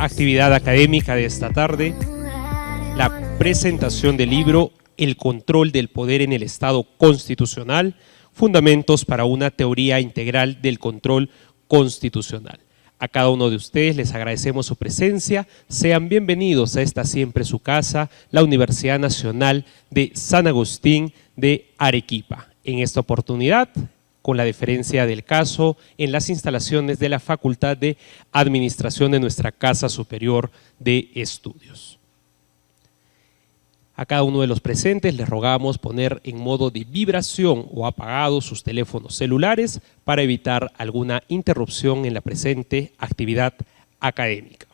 actividad académica de esta tarde, la presentación del libro El control del poder en el Estado constitucional, fundamentos para una teoría integral del control constitucional. A cada uno de ustedes les agradecemos su presencia. Sean bienvenidos a esta siempre su casa, la Universidad Nacional de San Agustín de Arequipa. En esta oportunidad, con la deferencia del caso, en las instalaciones de la Facultad de Administración de nuestra Casa Superior de Estudios. A cada uno de los presentes les rogamos poner en modo de vibración o apagados sus teléfonos celulares para evitar alguna interrupción en la presente actividad académica.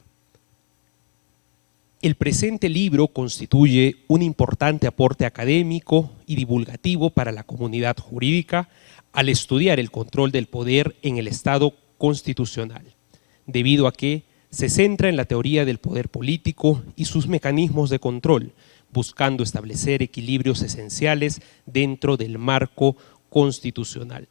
El presente libro constituye un importante aporte académico y divulgativo para la comunidad jurídica al estudiar el control del poder en el Estado constitucional, debido a que se centra en la teoría del poder político y sus mecanismos de control, buscando establecer equilibrios esenciales dentro del marco constitucional.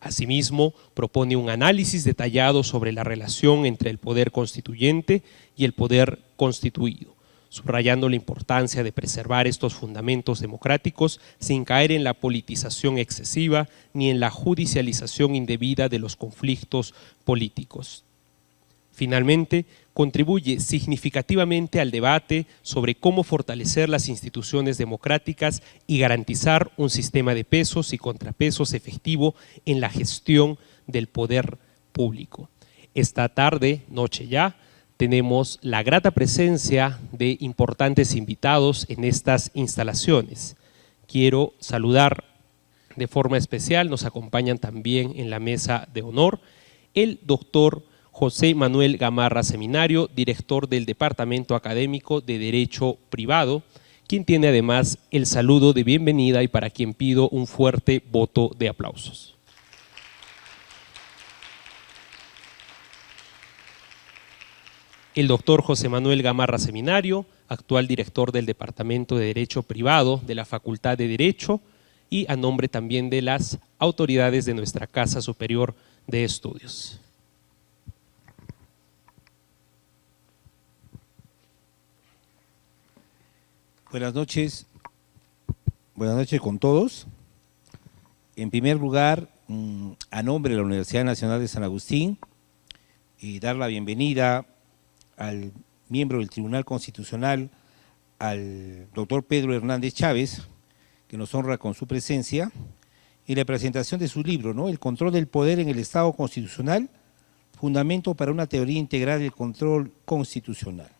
Asimismo, propone un análisis detallado sobre la relación entre el poder constituyente y el poder constituido, subrayando la importancia de preservar estos fundamentos democráticos sin caer en la politización excesiva ni en la judicialización indebida de los conflictos políticos. Finalmente, contribuye significativamente al debate sobre cómo fortalecer las instituciones democráticas y garantizar un sistema de pesos y contrapesos efectivo en la gestión del poder público. Esta tarde, noche ya, tenemos la grata presencia de importantes invitados en estas instalaciones. Quiero saludar de forma especial, nos acompañan también en la mesa de honor, el doctor José Manuel Gamarra Seminario, director del Departamento Académico de Derecho Privado, quien tiene además el saludo de bienvenida y para quien pido un fuerte voto de aplausos. El doctor José Manuel Gamarra Seminario, actual director del Departamento de Derecho Privado de la Facultad de Derecho y a nombre también de las autoridades de nuestra Casa Superior de Estudios. Buenas noches con todos. En primer lugar, a nombre de la Universidad Nacional de San Agustín, dar la bienvenida al miembro del Tribunal Constitucional, al doctor Pedro Hernández Chávez, que nos honra con su presencia, y la presentación de su libro, ¿no? El control del poder en el Estado constitucional, fundamento para una teoría integral del control constitucional.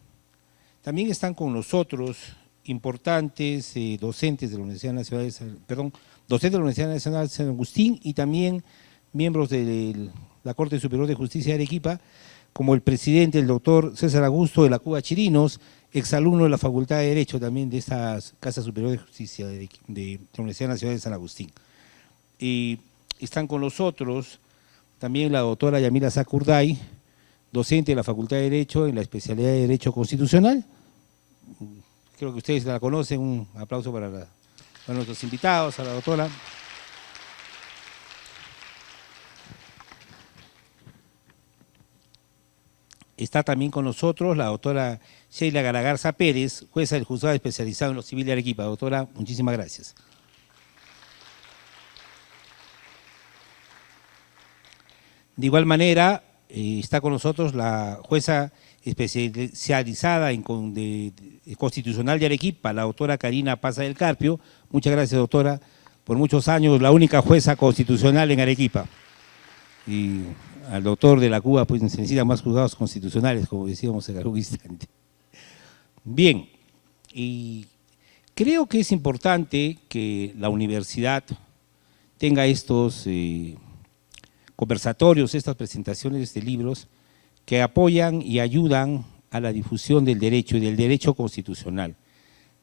También están con nosotros importantes docentes de la Universidad Nacional de San Agustín y también miembros de la Corte Superior de Justicia de Arequipa, como el presidente, el doctor César Augusto de la Cuba Chirinos, exalumno de la Facultad de Derecho también de esta Casa Superior de Justicia de la Universidad Nacional de San Agustín. Y están con nosotros también la doctora Yamila Zacurday, docente de la Facultad de Derecho en la especialidad de Derecho Constitucional. Creo que ustedes la conocen, un aplauso para nuestros invitados, a la doctora. Está también con nosotros la doctora Sheila Garagarza Pérez, jueza del Juzgado Especializado en lo Civil de Arequipa. Doctora, muchísimas gracias. De igual manera, está con nosotros la jueza especializada en Constitucional de Arequipa, la doctora Karina Paza del Carpio. Muchas gracias, doctora, por muchos años la única jueza constitucional en Arequipa. Y al doctor de la Cuba, pues se necesitan más juzgados constitucionales, como decíamos en algún instante. Bien, y creo que es importante que la universidad tenga estos conversatorios, estas presentaciones de libros, que apoyan y ayudan a la difusión del derecho y del derecho constitucional.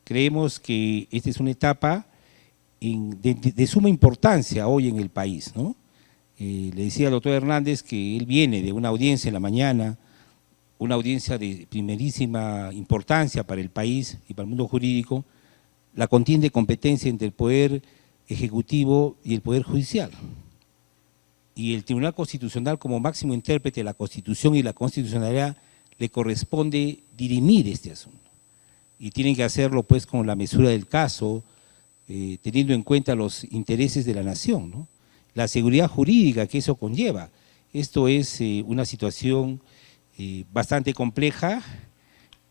Creemos que esta es una etapa de suma importancia hoy en el país, ¿no? Le decía al doctor Hernández que él viene de una audiencia en la mañana, una audiencia de primerísima importancia para el país y para el mundo jurídico, la contienda de competencia entre el Poder Ejecutivo y el Poder Judicial. Y el Tribunal Constitucional, como máximo intérprete de la Constitución y la constitucionalidad, le corresponde dirimir este asunto. Y tienen que hacerlo pues con la mesura del caso, teniendo en cuenta los intereses de la nación, ¿no? La seguridad jurídica que eso conlleva. Esto es una situación bastante compleja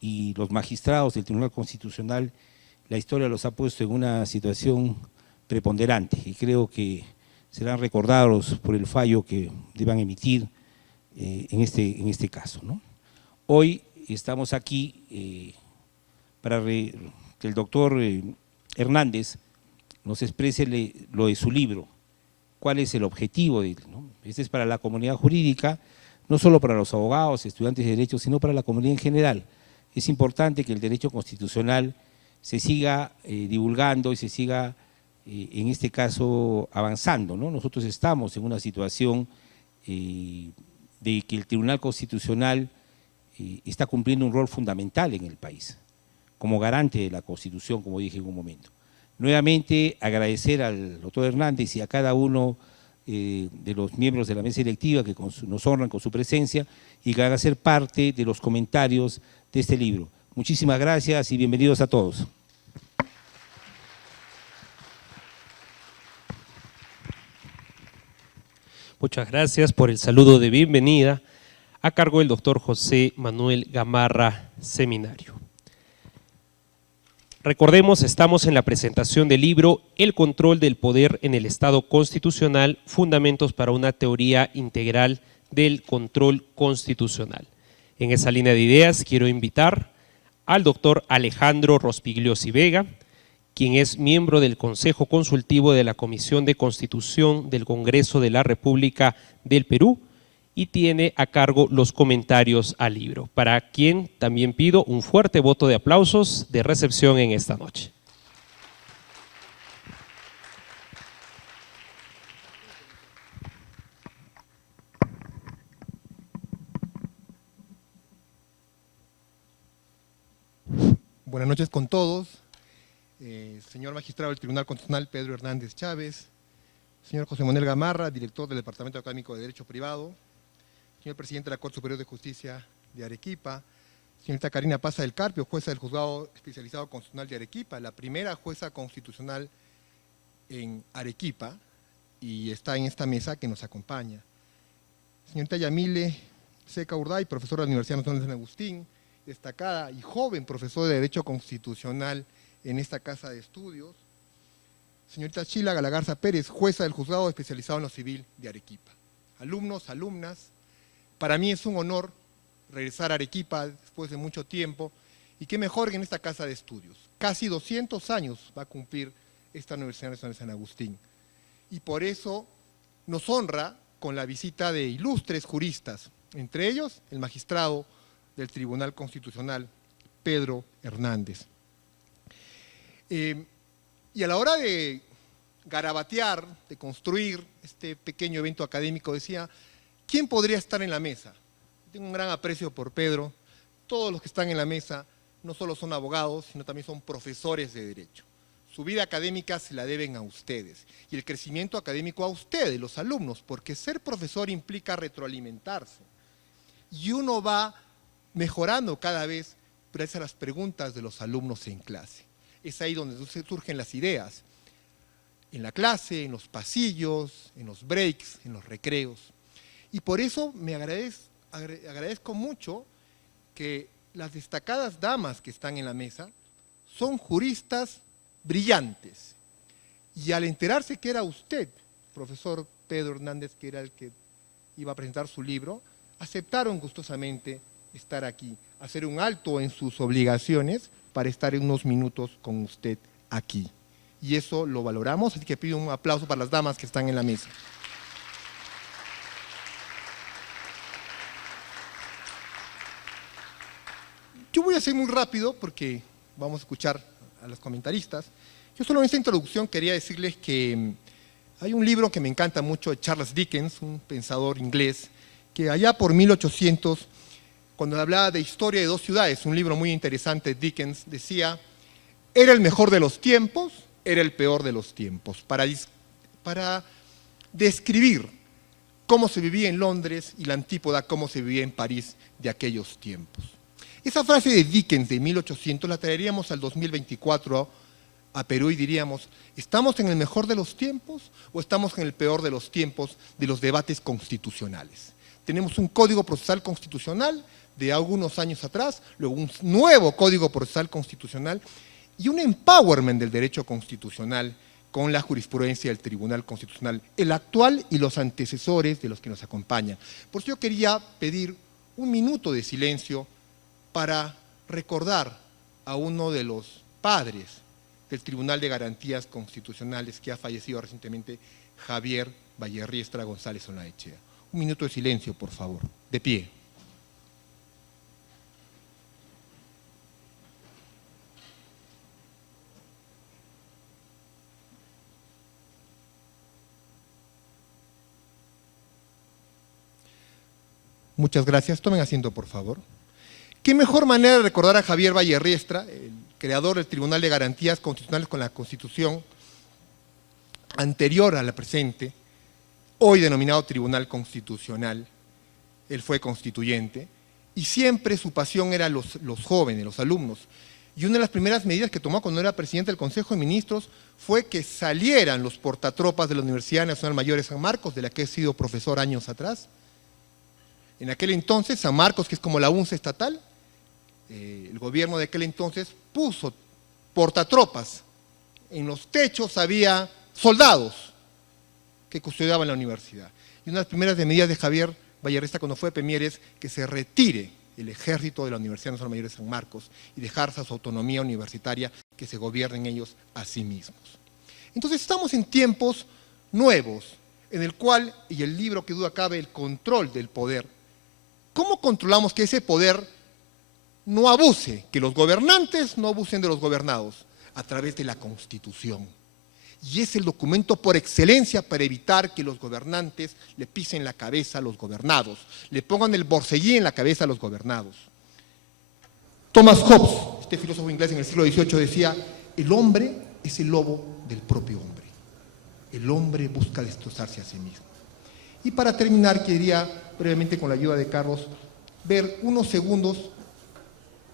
y los magistrados del Tribunal Constitucional, la historia los ha puesto en una situación preponderante y creo que serán recordados por el fallo que deban emitir en este caso, ¿no? Hoy estamos aquí para que el doctor Hernández nos exprese lo de su libro, cuál es el objetivo de él, ¿no? Este es para la comunidad jurídica, no solo para los abogados, estudiantes de derecho, sino para la comunidad en general. Es importante que el derecho constitucional se siga divulgando y se siga, en este caso, avanzando, ¿no? Nosotros estamos en una situación de que el Tribunal Constitucional está cumpliendo un rol fundamental en el país, como garante de la Constitución, como dije en un momento. Nuevamente, agradecer al doctor Hernández y a cada uno de los miembros de la mesa directiva que nos honran con su presencia y que van a ser parte de los comentarios de este libro. Muchísimas gracias y bienvenidos a todos. Muchas gracias por el saludo de bienvenida a cargo del doctor José Manuel Gamarra Seminario. Recordemos, estamos en la presentación del libro El control del poder en el Estado constitucional, fundamentos para una teoría integral del control constitucional. En esa línea de ideas quiero invitar al doctor Alejandro Rospigliosi Vega, quien es miembro del Consejo Consultivo de la Comisión de Constitución del Congreso de la República del Perú y tiene a cargo los comentarios al libro, para quien también pido un fuerte voto de aplausos de recepción en esta noche. Buenas noches con todos. Señor magistrado del Tribunal Constitucional Pedro Hernández Chávez, señor José Manuel Gamarra, director del Departamento Académico de Derecho Privado, señor presidente de la Corte Superior de Justicia de Arequipa, señorita Karina Paza del Carpio, jueza del Juzgado Especializado Constitucional de Arequipa, la primera jueza constitucional en Arequipa, y está en esta mesa que nos acompaña. Señorita Yamile Seca Urday, profesora de la Universidad Nacional de San Agustín, destacada y joven profesora de Derecho Constitucional en esta casa de estudios. Señorita Chila Galagarza Pérez, jueza del Juzgado Especializado en lo Civil de Arequipa. Alumnos, alumnas, para mí es un honor regresar a Arequipa después de mucho tiempo, y qué mejor que en esta casa de estudios. Casi 200 años va a cumplir esta Universidad Nacional de San Agustín, y por eso nos honra con la visita de ilustres juristas, entre ellos el magistrado del Tribunal Constitucional, Pedro Hernández. Y a la hora de garabatear, de construir este pequeño evento académico, decía, ¿quién podría estar en la mesa? Tengo un gran aprecio por Pedro. Todos los que están en la mesa no solo son abogados, sino también son profesores de Derecho. Su vida académica se la deben a ustedes y el crecimiento académico a ustedes, los alumnos, porque ser profesor implica retroalimentarse. Y uno va mejorando cada vez gracias a las preguntas de los alumnos en clase. Es ahí donde surgen las ideas, en la clase, en los pasillos, en los breaks, en los recreos. Y por eso me agradezco mucho que las destacadas damas que están en la mesa son juristas brillantes. Y al enterarse que era usted, profesor Pedro Hernández, que era el que iba a presentar su libro, aceptaron gustosamente estar aquí, hacer un alto en sus obligaciones para estar en unos minutos con usted aquí. Y eso lo valoramos, así que pido un aplauso para las damas que están en la mesa. Yo voy a ser muy rápido porque vamos a escuchar a los comentaristas. Yo solo en esta introducción quería decirles que hay un libro que me encanta mucho de Charles Dickens, un pensador inglés, que allá por 1800, cuando hablaba de Historia de dos ciudades, un libro muy interesante, Dickens decía, era el mejor de los tiempos, era el peor de los tiempos, para describir cómo se vivía en Londres y la antípoda cómo se vivía en París de aquellos tiempos. Esa frase de Dickens de 1800 la traeríamos al 2024 a Perú y diríamos, ¿estamos en el mejor de los tiempos o estamos en el peor de los tiempos de los debates constitucionales? Tenemos un código procesal constitucional de algunos años atrás, luego un nuevo código procesal constitucional y un empowerment del derecho constitucional con la jurisprudencia del Tribunal Constitucional, el actual y los antecesores de los que nos acompañan. Por eso yo quería pedir un minuto de silencio para recordar a uno de los padres del Tribunal de Garantías Constitucionales que ha fallecido recientemente, Javier Vallerriestra González Olaechea. Un minuto de silencio, por favor, de pie. Muchas gracias. Tomen asiento, por favor. ¿Qué mejor manera de recordar a Javier Vallerriestra, el creador del Tribunal de Garantías Constitucionales con la Constitución anterior a la presente, hoy denominado Tribunal Constitucional? Él fue constituyente y siempre su pasión era los jóvenes, los alumnos. Y una de las primeras medidas que tomó cuando era presidente del Consejo de Ministros fue que salieran los portatropas de la Universidad Nacional Mayor de San Marcos, de la que he sido profesor años atrás. En aquel entonces, San Marcos, que es como la UNCE estatal, el gobierno de aquel entonces puso portatropas. En los techos había soldados que custodiaban la universidad. Y una de las primeras medidas de Javier Vallerriestra cuando fue premier es que se retire el ejército de la Universidad Nacional Mayor de San Marcos y dejarse a su autonomía universitaria, que se gobiernen ellos a sí mismos. Entonces estamos en tiempos nuevos, en el cual, y el libro que duda cabe, el control del poder. ¿Cómo controlamos que ese poder no abuse, que los gobernantes no abusen de los gobernados? A través de la Constitución. Y es el documento por excelencia para evitar que los gobernantes le pisen la cabeza a los gobernados, le pongan el borceguí en la cabeza a los gobernados. Thomas Hobbes, este filósofo inglés en el siglo XVIII, decía, el hombre es el lobo del propio hombre. El hombre busca destrozarse a sí mismo. Y para terminar, quería brevemente, con la ayuda de Carlos, ver unos segundos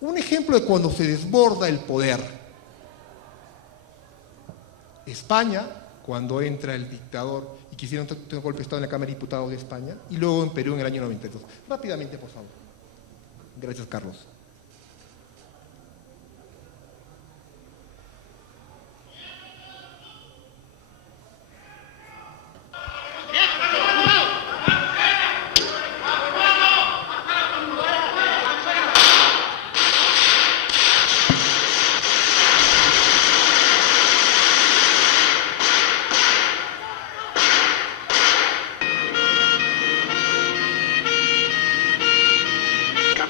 un ejemplo de cuando se desborda el poder. España, cuando entra el dictador y quisieron tener golpe de Estado en la Cámara de Diputados de España, y luego en Perú en el año 92. Rápidamente, por favor. Gracias, Carlos.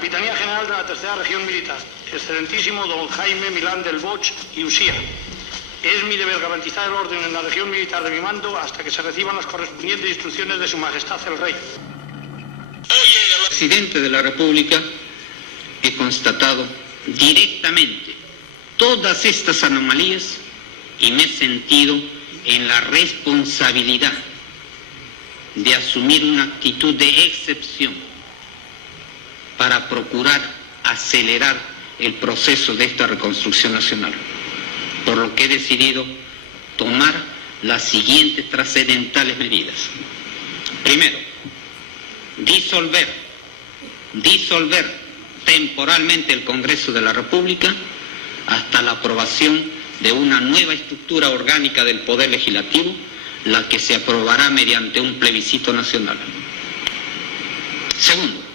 Capitanía General de la Tercera Región Militar, excelentísimo don Jaime Milán del Bosch y Usía. Es mi deber garantizar el orden en la región militar de mi mando hasta que se reciban las correspondientes instrucciones de Su Majestad el Rey. Presidente de la República, he constatado directamente todas estas anomalías y me he sentido en la responsabilidad de asumir una actitud de excepción para procurar acelerar el proceso de esta reconstrucción nacional, por lo que he decidido tomar las siguientes trascendentales medidas. Primero, disolver temporalmente el Congreso de la República hasta la aprobación de una nueva estructura orgánica del Poder Legislativo, la que se aprobará mediante un plebiscito nacional. Segundo,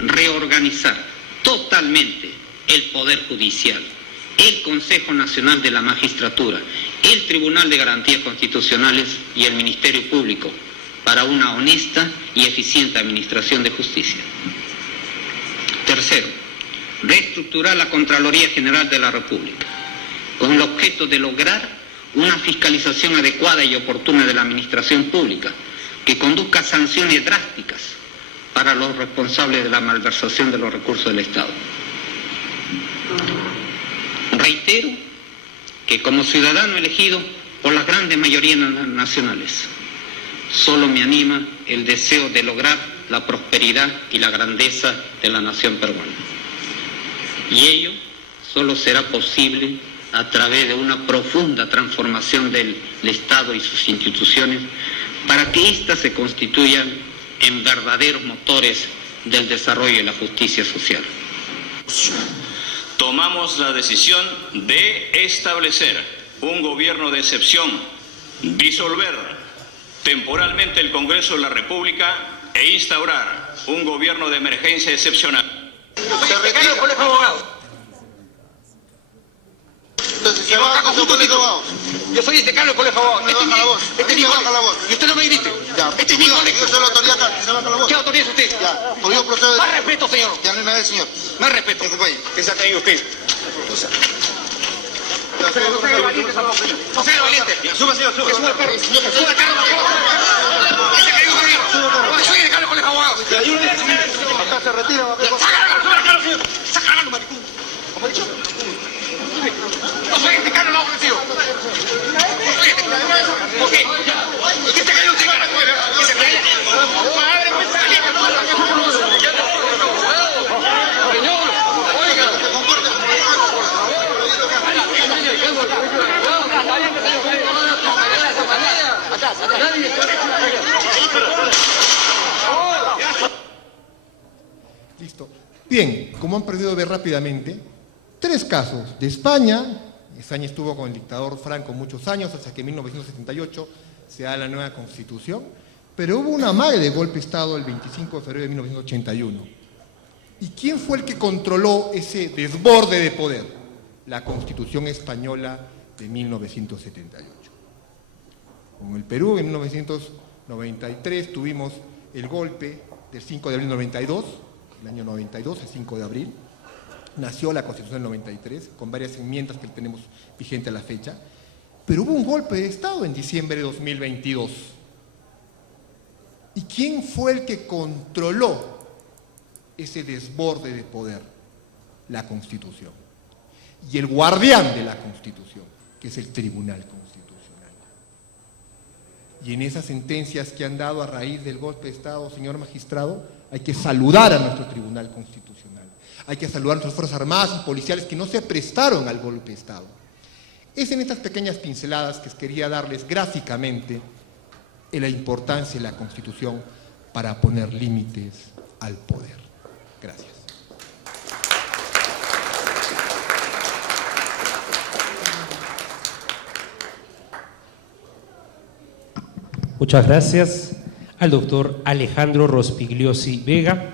reorganizar totalmente el Poder Judicial, el Consejo Nacional de la Magistratura, el Tribunal de Garantías Constitucionales y el Ministerio Público para una honesta y eficiente administración de justicia. Tercero, reestructurar la Contraloría General de la República con el objeto de lograr una fiscalización adecuada y oportuna de la administración pública que conduzca a sanciones drásticas para los responsables de la malversación de los recursos del Estado. Reitero que como ciudadano elegido por las grandes mayorías nacionales, solo me anima el deseo de lograr la prosperidad y la grandeza de la nación peruana. Y ello solo será posible a través de una profunda transformación del Estado y sus instituciones para que éstas se constituyan en verdaderos motores del desarrollo y la justicia social. Tomamos la decisión de establecer un gobierno de excepción, disolver temporalmente el Congreso de la República e instaurar un gobierno de emergencia excepcional. Decano, colegio de abogados. Entonces, se baja con su colegio de abogados. Yo soy el decano del colegio de abogados. Me baja la voz. Este es mi baja la voz. colegio. Y usted no me dirige. Ya. Este es mi colegio. Yo soy la autoridad acá, que se baja la voz. ¿Qué autoridad es usted? Ya. Pues yo procedo. Más respeto, señor. Ya no hay nada, señor. Más respeto. Que se ha caído usted. No sea valiente. Suba, señor, suba. Que suba el perro. Que suba el carro. Que se cayó conmigo. Soy el decano del colegio de abogados. Acá se retira, va a ver. Sácalo, señor. Sácalo, maricón. ¿Cómo ha dicho? No soy el decano, no, tío. No soy el decano. ¿Por qué? ¿Y qué se cayó usted? ¿Qué se cayó? Madre, pues saliente. Señor, oiga. Listo. Bien, como han podido ver rápidamente, 3 casos de España. España estuvo con el dictador Franco muchos años, hasta que en 1978 se da la nueva Constitución, pero hubo una amague de golpe de Estado el 25 de febrero de 1981. ¿Y quién fue el que controló ese desborde de poder? La Constitución española de 1978. Con el Perú en 1993 tuvimos el golpe del 5 de abril del 92, el año 92, el 5 de abril. Nació la Constitución del 93, con varias enmiendas que tenemos vigente a la fecha, pero hubo un golpe de Estado en diciembre de 2022. ¿Y quién fue el que controló ese desborde de poder? La Constitución. Y el guardián de la Constitución, que es el Tribunal Constitucional. Y en esas sentencias que han dado a raíz del golpe de Estado, señor magistrado, hay que saludar a nuestro Tribunal Constitucional. Hay que saludar a nuestras Fuerzas Armadas y policiales que no se prestaron al golpe de Estado. Es en estas pequeñas pinceladas que quería darles gráficamente la importancia de la Constitución para poner límites al poder. Gracias. Muchas gracias al doctor Alejandro Rospigliosi Vega,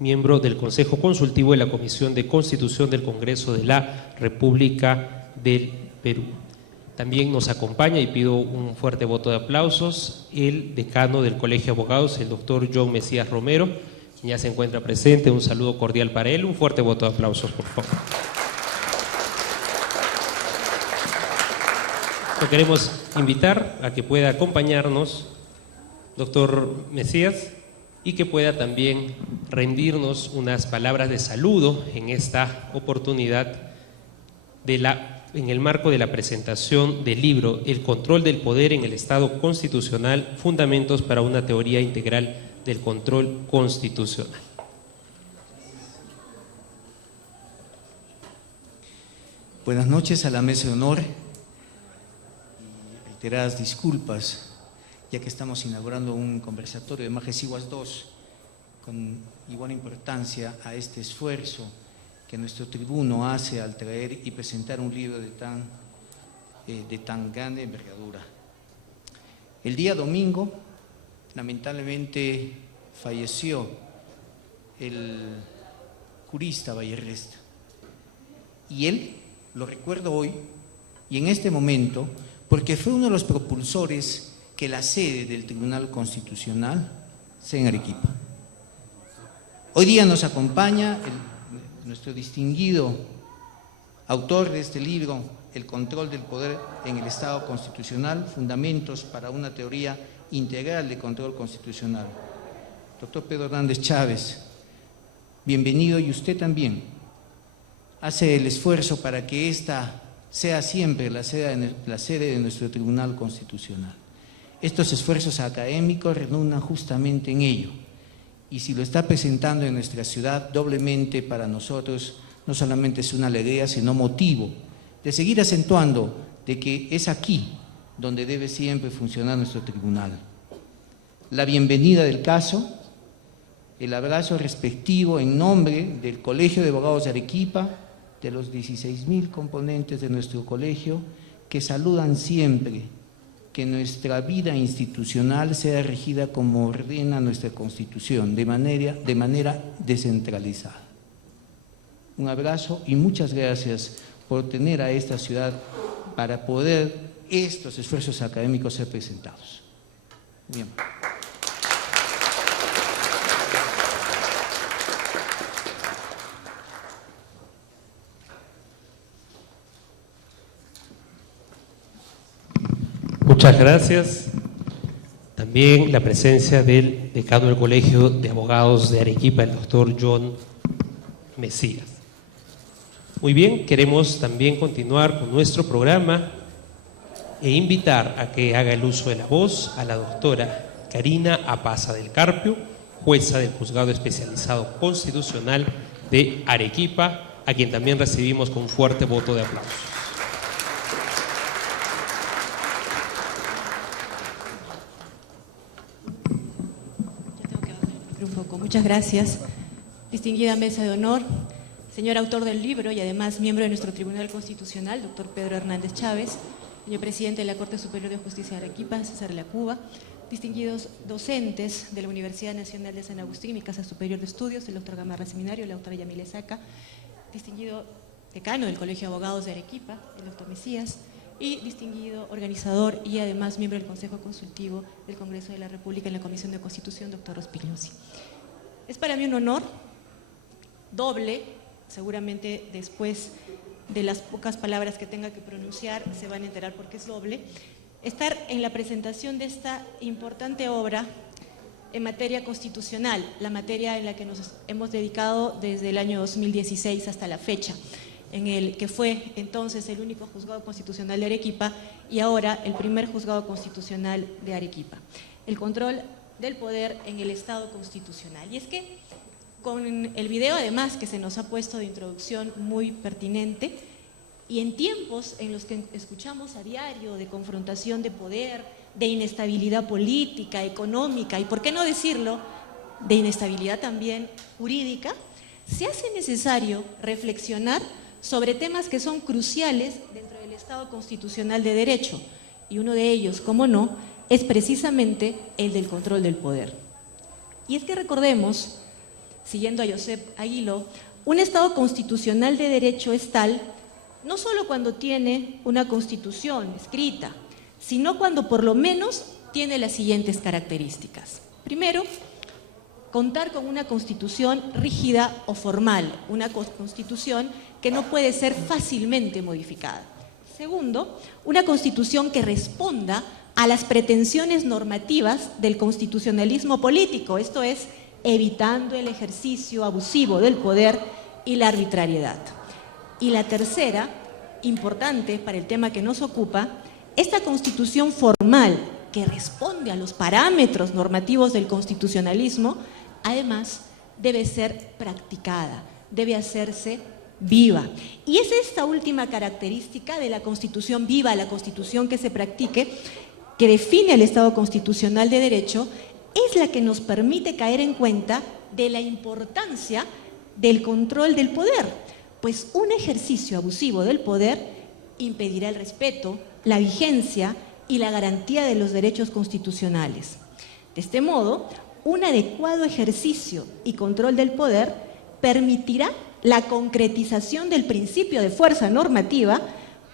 miembro del Consejo Consultivo de la Comisión de Constitución del Congreso de la República del Perú. También nos acompaña, y pido un fuerte voto de aplausos, el decano del Colegio de Abogados, el doctor John Mesías Romero, quien ya se encuentra presente. Un saludo cordial para él. Un fuerte voto de aplausos, por favor. Lo queremos invitar a que pueda acompañarnos, doctor Mesías, y que pueda también rendirnos unas palabras de saludo en esta oportunidad en el marco de la presentación del libro El control del poder en el Estado constitucional, fundamentos para una teoría integral del control constitucional. Buenas noches a la mesa de honor. Reiteradas disculpas, ya que estamos inaugurando un conversatorio de Majesiguas 2 con igual importancia a este esfuerzo que nuestro tribuno hace al traer y presentar un libro de tan grande envergadura. El día domingo, lamentablemente, falleció el jurista Vallerresta, y él lo recuerdo hoy y en este momento porque fue uno de los propulsores que la sede del Tribunal Constitucional sea en Arequipa. Hoy día nos acompaña nuestro distinguido autor de este libro, El control del poder en el Estado constitucional, fundamentos para una teoría integral de control constitucional. Doctor Pedro Hernández Chávez, bienvenido, y usted también hace el esfuerzo para que esta sea siempre la sede de nuestro Tribunal Constitucional. Estos esfuerzos académicos redundan justamente en ello. Y si lo está presentando en nuestra ciudad, doblemente para nosotros no solamente es una alegría, sino motivo de seguir acentuando de que es aquí donde debe siempre funcionar nuestro tribunal. La bienvenida del caso, el abrazo respectivo en nombre del Colegio de Abogados de Arequipa, de los 16.000 componentes de nuestro colegio, que saludan siempre que nuestra vida institucional sea regida como ordena nuestra Constitución, de manera descentralizada. Un abrazo y muchas gracias por tener a esta ciudad para poder estos esfuerzos académicos ser presentados. Bien. Muchas gracias. También la presencia del decano del Colegio de Abogados de Arequipa, el doctor John Mesías. Muy bien, queremos también continuar con nuestro programa e invitar a que haga el uso de la voz a la doctora Karina Apaza del Carpio, jueza del Juzgado Especializado Constitucional de Arequipa, a quien también recibimos con fuerte voto de aplauso. Muchas gracias. Distinguida mesa de honor, señor autor del libro y además miembro de nuestro Tribunal Constitucional, doctor Pedro Hernández Chávez, señor presidente de la Corte Superior de Justicia de Arequipa, César Lacuba, distinguidos docentes de la Universidad Nacional de San Agustín, mi Casa Superior de Estudios, el doctor Gamarra Seminario, la doctora Yamile Saca, distinguido decano del Colegio de Abogados de Arequipa, el doctor Mesías, y distinguido organizador y además miembro del Consejo Consultivo del Congreso de la República en la Comisión de Constitución, doctor Rospigliosi. Es para mí un honor doble, seguramente después de las pocas palabras que tenga que pronunciar se van a enterar por qué es doble, estar en la presentación de esta importante obra en materia constitucional, la materia en la que nos hemos dedicado desde el año 2016 hasta la fecha, en el que fue entonces el único juzgado constitucional de Arequipa y ahora el primer juzgado constitucional de Arequipa. El control del poder en el Estado constitucional. Y es que con el video además que se nos ha puesto de introducción muy pertinente y en tiempos en los que escuchamos a diario de confrontación de poder, de inestabilidad política, económica y por qué no decirlo, de inestabilidad también jurídica, se hace necesario reflexionar sobre temas que son cruciales dentro del Estado constitucional de derecho y uno de ellos, como no, es precisamente el del control del poder. Y es que recordemos, siguiendo a Josep Aguiló, un Estado constitucional de derecho es tal no solo cuando tiene una constitución escrita, sino cuando por lo menos tiene las siguientes características. Primero, contar con una constitución rígida o formal, una constitución que no puede ser fácilmente modificada. Segundo, una constitución que responda a las pretensiones normativas del constitucionalismo político, esto es, evitando el ejercicio abusivo del poder y la arbitrariedad. Y la tercera, importante para el tema que nos ocupa, esta constitución formal que responde a los parámetros normativos del constitucionalismo, además debe ser practicada, debe hacerse viva. Y es esta última característica de la constitución viva, la constitución que se practique, que define el Estado constitucional de derecho, es la que nos permite caer en cuenta de la importancia del control del poder, pues un ejercicio abusivo del poder impedirá el respeto, la vigencia y la garantía de los derechos constitucionales. De este modo, un adecuado ejercicio y control del poder permitirá la concretización del principio de fuerza normativa,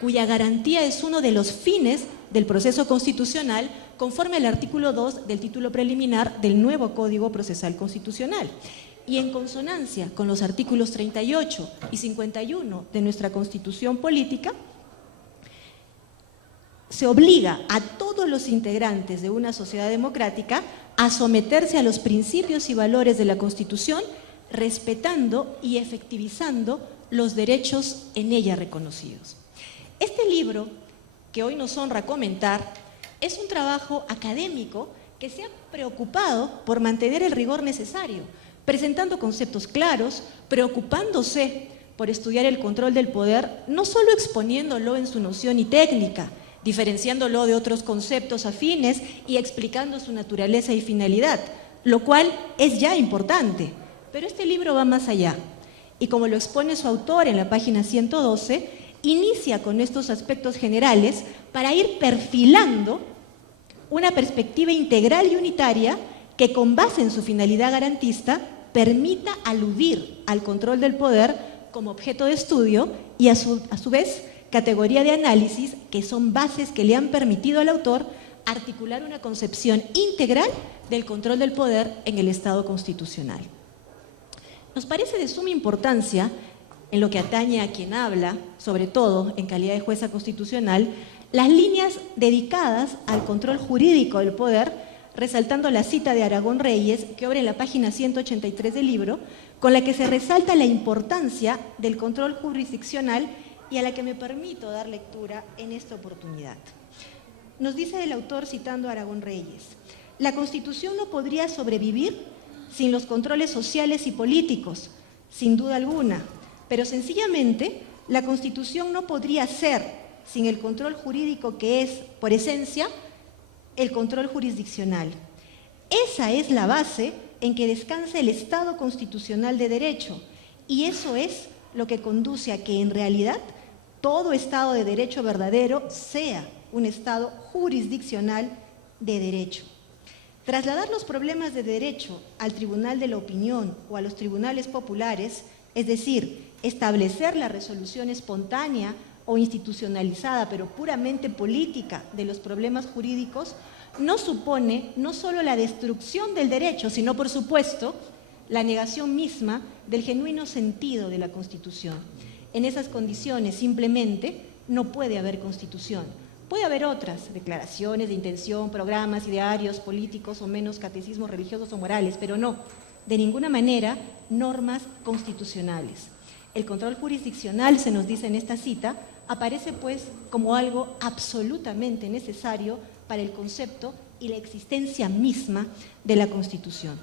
cuya garantía es uno de los fines del proceso constitucional conforme al artículo 2 del título preliminar del nuevo Código Procesal Constitucional. Y en consonancia con los artículos 38 y 51 de nuestra Constitución Política, se obliga a todos los integrantes de una sociedad democrática a someterse a los principios y valores de la Constitución, respetando y efectivizando los derechos en ella reconocidos. Este libro, que hoy nos honra comentar, es un trabajo académico que se ha preocupado por mantener el rigor necesario, presentando conceptos claros, preocupándose por estudiar el control del poder, no solo exponiéndolo en su noción y técnica, diferenciándolo de otros conceptos afines y explicando su naturaleza y finalidad, lo cual es ya importante. Pero este libro va más allá, y como lo expone su autor en la página 112, inicia con estos aspectos generales para ir perfilando una perspectiva integral y unitaria que, con base en su finalidad garantista, permita aludir al control del poder como objeto de estudio y a su vez categoría de análisis, que son bases que le han permitido al autor articular una concepción integral del control del poder en el Estado constitucional. Nos parece de suma importancia, en lo que atañe a quien habla, sobre todo en calidad de jueza constitucional, las líneas dedicadas al control jurídico del poder, resaltando la cita de Aragón Reyes, que obra en la página 183 del libro, con la que se resalta la importancia del control jurisdiccional y a la que me permito dar lectura en esta oportunidad. Nos dice el autor, citando a Aragón Reyes: la Constitución no podría sobrevivir sin los controles sociales y políticos, sin duda alguna, pero sencillamente la Constitución no podría ser sin el control jurídico que es, por esencia, el control jurisdiccional. Esa es la base en que descansa el Estado constitucional de derecho, y eso es lo que conduce a que en realidad todo Estado de derecho verdadero sea un Estado jurisdiccional de derecho. Trasladar los problemas de derecho al Tribunal de la Opinión o a los tribunales populares, es decir, establecer la resolución espontánea o institucionalizada, pero puramente política, de los problemas jurídicos, no supone no solo la destrucción del derecho, sino, por supuesto, la negación misma del genuino sentido de la Constitución. En esas condiciones, simplemente, no puede haber Constitución. Puede haber otras, declaraciones de intención, programas, idearios políticos o menos catecismos religiosos o morales, pero no, de ninguna manera, normas constitucionales. El control jurisdiccional, se nos dice en esta cita, aparece pues como algo absolutamente necesario para el concepto y la existencia misma de la Constitución.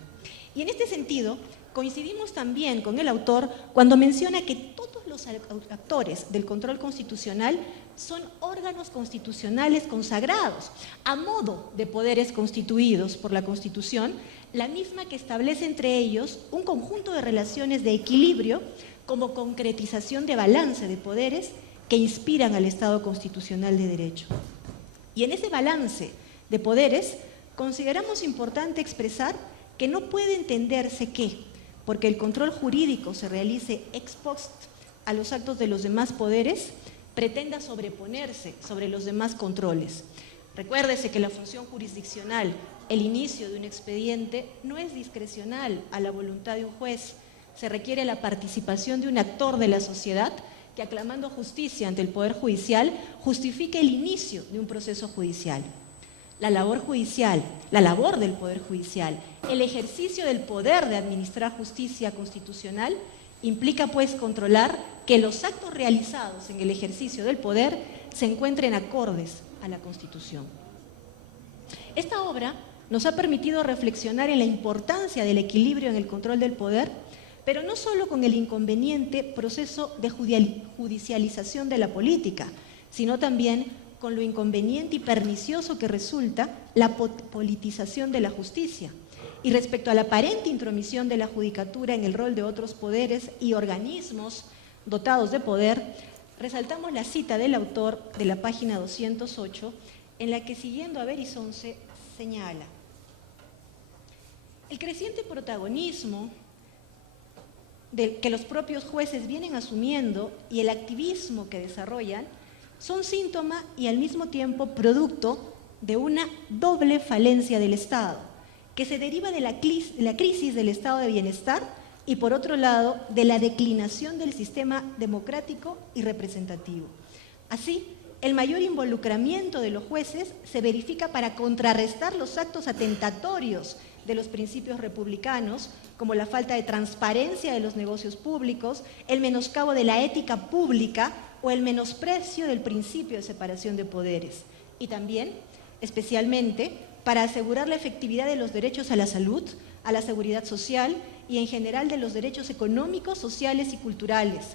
Y en este sentido, coincidimos también con el autor cuando menciona que todos los actores del control constitucional son órganos constitucionales consagrados, a modo de poderes constituidos por la Constitución, la misma que establece entre ellos un conjunto de relaciones de equilibrio como concretización de balance de poderes que inspiran al Estado constitucional de derecho. Y en ese balance de poderes consideramos importante expresar que no puede entenderse que, porque el control jurídico se realice ex post a los actos de los demás poderes, pretenda sobreponerse sobre los demás controles. Recuérdese que la función jurisdiccional, el inicio de un expediente, no es discrecional a la voluntad de un juez. Se requiere la participación de un actor de la sociedad que, aclamando justicia ante el Poder Judicial, justifique el inicio de un proceso judicial. La labor judicial, la labor del Poder Judicial, el ejercicio del poder de administrar justicia constitucional, implica pues controlar que los actos realizados en el ejercicio del poder se encuentren acordes a la Constitución. Esta obra nos ha permitido reflexionar en la importancia del equilibrio en el control del poder, pero no solo con el inconveniente proceso de judicialización de la política, sino también con lo inconveniente y pernicioso que resulta la politización de la justicia. Y respecto a la aparente intromisión de la judicatura en el rol de otros poderes y organismos dotados de poder, resaltamos la cita del autor de la página 208, en la que, siguiendo a Berizonce, señala: el creciente protagonismo que los propios jueces vienen asumiendo y el activismo que desarrollan son síntoma y al mismo tiempo producto de una doble falencia del Estado, que se deriva de la crisis del estado de bienestar y, por otro lado, de la declinación del sistema democrático y representativo. Así, el mayor involucramiento de los jueces se verifica para contrarrestar los actos atentatorios de los principios republicanos, como la falta de transparencia de los negocios públicos, el menoscabo de la ética pública o el menosprecio del principio de separación de poderes. Y también especialmente para asegurar la efectividad de los derechos a la salud, a la seguridad social y en general de los derechos económicos, sociales y culturales,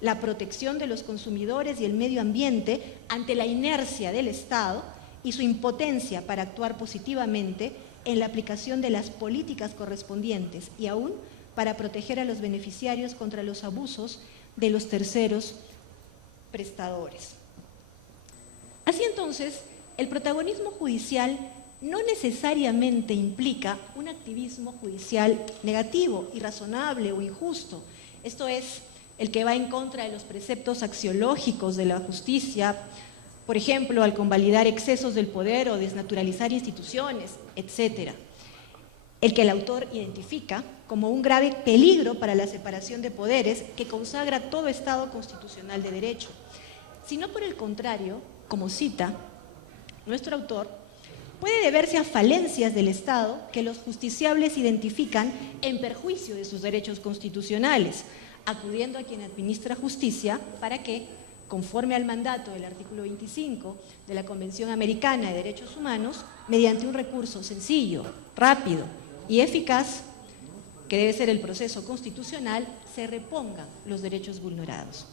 la protección de los consumidores y el medio ambiente ante la inercia del Estado y su impotencia para actuar positivamente en la aplicación de las políticas correspondientes y aún para proteger a los beneficiarios contra los abusos de los terceros prestadores. Así entonces, el protagonismo judicial no necesariamente implica un activismo judicial negativo, irrazonable o injusto. Esto es, el que va en contra de los preceptos axiológicos de la justicia, por ejemplo, al convalidar excesos del poder o desnaturalizar instituciones, etc. El que el autor identifica como un grave peligro para la separación de poderes que consagra todo Estado constitucional de derecho, sino por el contrario, como cita nuestro autor, puede deberse a falencias del Estado que los justiciables identifican en perjuicio de sus derechos constitucionales, acudiendo a quien administra justicia para que, conforme al mandato del artículo 25 de la Convención Americana de Derechos Humanos, mediante un recurso sencillo, rápido y eficaz, que debe ser el proceso constitucional, se repongan los derechos vulnerados.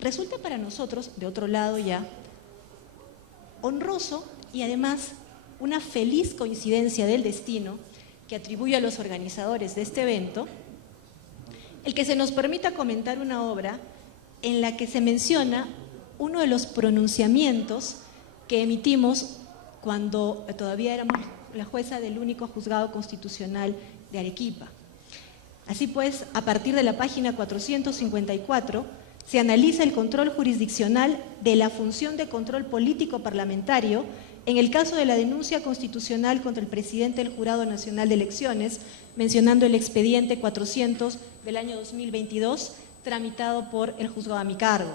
Resulta para nosotros, de otro lado ya, honroso y además una feliz coincidencia del destino que atribuye a los organizadores de este evento, el que se nos permita comentar una obra en la que se menciona uno de los pronunciamientos que emitimos cuando todavía éramos la jueza del único juzgado constitucional de Arequipa. Así pues, a partir de la página 454, se analiza el control jurisdiccional de la función de control político parlamentario en el caso de la denuncia constitucional contra el presidente del Jurado Nacional de Elecciones, mencionando el expediente 400 del año 2022, tramitado por el juzgado a mi cargo,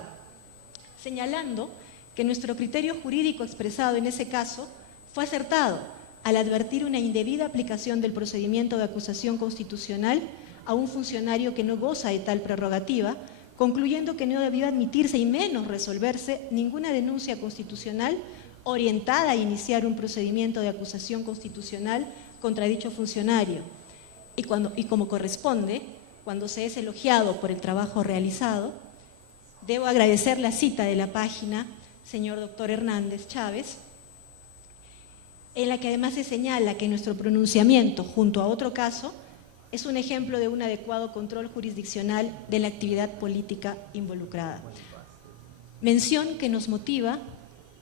señalando que nuestro criterio jurídico expresado en ese caso fue acertado al advertir una indebida aplicación del procedimiento de acusación constitucional a un funcionario que no goza de tal prerrogativa, concluyendo que no debió admitirse y menos resolverse ninguna denuncia constitucional orientada a iniciar un procedimiento de acusación constitucional contra dicho funcionario. Y como corresponde, cuando se es elogiado por el trabajo realizado, debo agradecer la cita de la página, señor doctor Hernández Chávez, en la que además se señala que nuestro pronunciamiento, junto a otro caso, es un ejemplo de un adecuado control jurisdiccional de la actividad política involucrada. Mención que nos motiva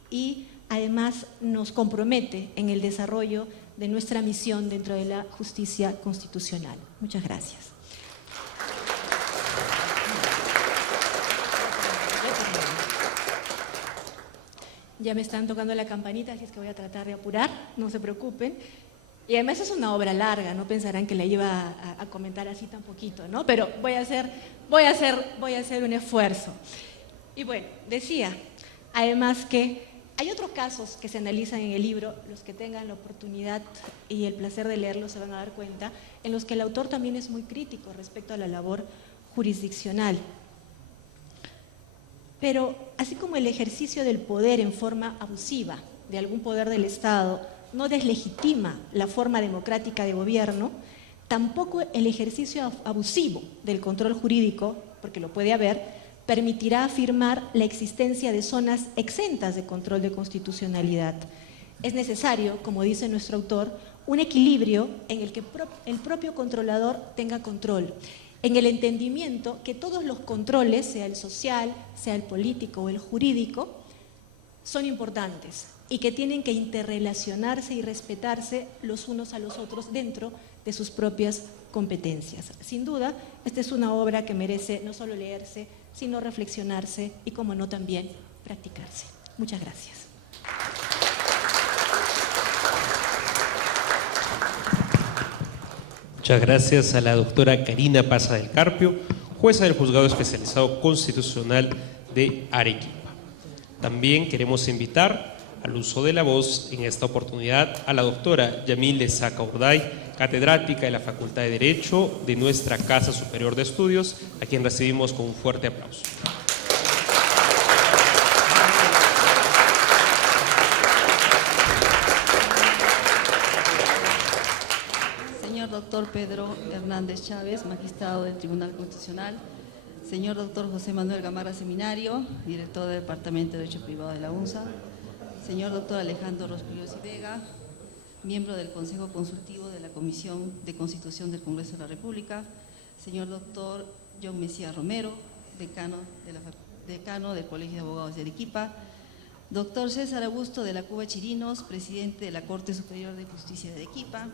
y además nos compromete en el desarrollo de nuestra misión dentro de la justicia constitucional. Muchas gracias. Ya me están tocando la campanita, así es que voy a tratar de apurar, no se preocupen. Y además es una obra larga, no pensarán que la iba a comentar así tan poquito, ¿no? Pero voy a hacer un esfuerzo. Y bueno, decía, además que hay otros casos que se analizan en el libro, los que tengan la oportunidad y el placer de leerlos se van a dar cuenta, en los que el autor también es muy crítico respecto a la labor jurisdiccional. Pero así como el ejercicio del poder en forma abusiva de algún poder del Estado no deslegitima la forma democrática de gobierno, tampoco el ejercicio abusivo del control jurídico, porque lo puede haber, permitirá afirmar la existencia de zonas exentas de control de constitucionalidad. Es necesario, como dice nuestro autor, un equilibrio en el que el propio controlador tenga control, en el entendimiento que todos los controles, sea el social, sea el político o el jurídico, son importantes y que tienen que interrelacionarse y respetarse los unos a los otros dentro de sus propias competencias. Sin duda, esta es una obra que merece no solo leerse, sino reflexionarse y, como no, también practicarse. Muchas gracias. Muchas gracias a la doctora Karina Paza del Carpio, jueza del Juzgado Especializado Constitucional de Arequipa. También queremos invitar al uso de la voz en esta oportunidad a la doctora Yamile Saca Urday, catedrática de la Facultad de Derecho de nuestra Casa Superior de Estudios, a quien recibimos con un fuerte aplauso. doctor Pedro Hernández Chávez, magistrado del Tribunal Constitucional, señor doctor José Manuel Gamarra Seminario, director del Departamento de Derecho Privado de la UNSA, señor doctor Alejandro Rospigliosi Vega, miembro del Consejo Consultivo de la Comisión de Constitución del Congreso de la República, señor doctor John Mesías Romero, decano del Colegio de Abogados de Arequipa, doctor César Augusto de la Cuba Chirinos, presidente de la Corte Superior de Justicia de Arequipa.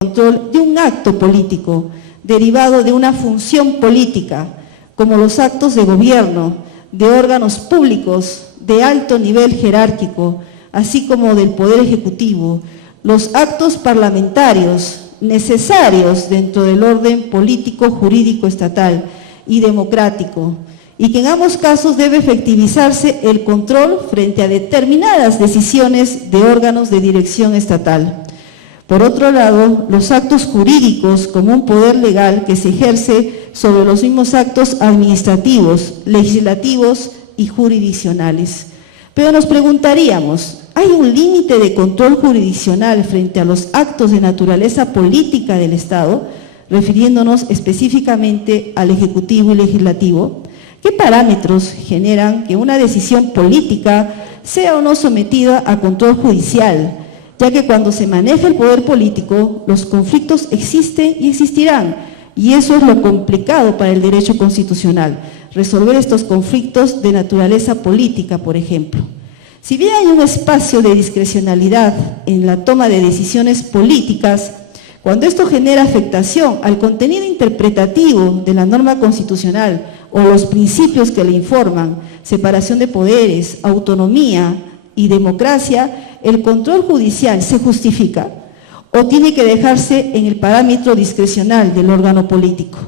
Control de un acto político derivado de una función política, como los actos de gobierno, de órganos públicos de alto nivel jerárquico, así como del Poder Ejecutivo, los actos parlamentarios necesarios dentro del orden político, jurídico, estatal y democrático, y que en ambos casos debe efectivizarse el control frente a determinadas decisiones de órganos de dirección estatal. Por otro lado, los actos jurídicos como un poder legal que se ejerce sobre los mismos actos administrativos, legislativos y jurisdiccionales. Pero nos preguntaríamos, ¿hay un límite de control jurisdiccional frente a los actos de naturaleza política del Estado, refiriéndonos específicamente al Ejecutivo y Legislativo? ¿Qué parámetros generan que una decisión política sea o no sometida a control judicial? Ya que cuando se maneja el poder político, los conflictos existen y existirán, y eso es lo complicado para el derecho constitucional, resolver estos conflictos de naturaleza política, por ejemplo. Si bien hay un espacio de discrecionalidad en la toma de decisiones políticas, cuando esto genera afectación al contenido interpretativo de la norma constitucional o los principios que le informan, separación de poderes, autonomía y democracia, ¿el control judicial se justifica o tiene que dejarse en el parámetro discrecional del órgano político?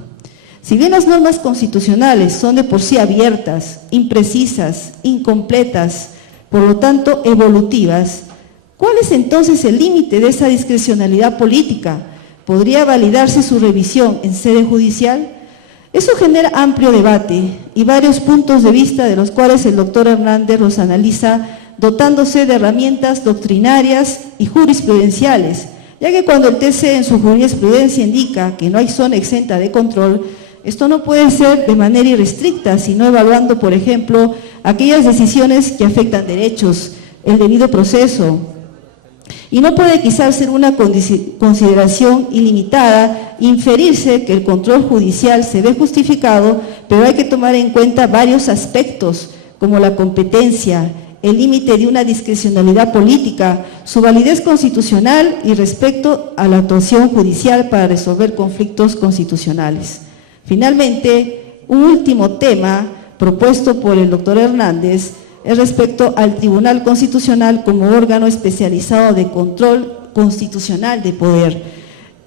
Si bien las normas constitucionales son de por sí abiertas, imprecisas, incompletas, por lo tanto evolutivas, ¿cuál es entonces el límite de esa discrecionalidad política? ¿Podría validarse su revisión en sede judicial? Eso genera amplio debate y varios puntos de vista de los cuales el doctor Hernández los analiza dotándose de herramientas doctrinarias y jurisprudenciales, ya que cuando el TC en su jurisprudencia indica que no hay zona exenta de control, esto no puede ser de manera irrestricta, sino evaluando, por ejemplo, aquellas decisiones que afectan derechos, el debido proceso. Y no puede quizás ser una consideración ilimitada, inferirse que el control judicial se ve justificado, pero hay que tomar en cuenta varios aspectos, como la competencia, el límite de una discrecionalidad política, su validez constitucional y respecto a la actuación judicial para resolver conflictos constitucionales. Finalmente, un último tema propuesto por el doctor Hernández es respecto al Tribunal Constitucional como órgano especializado de control constitucional de poder.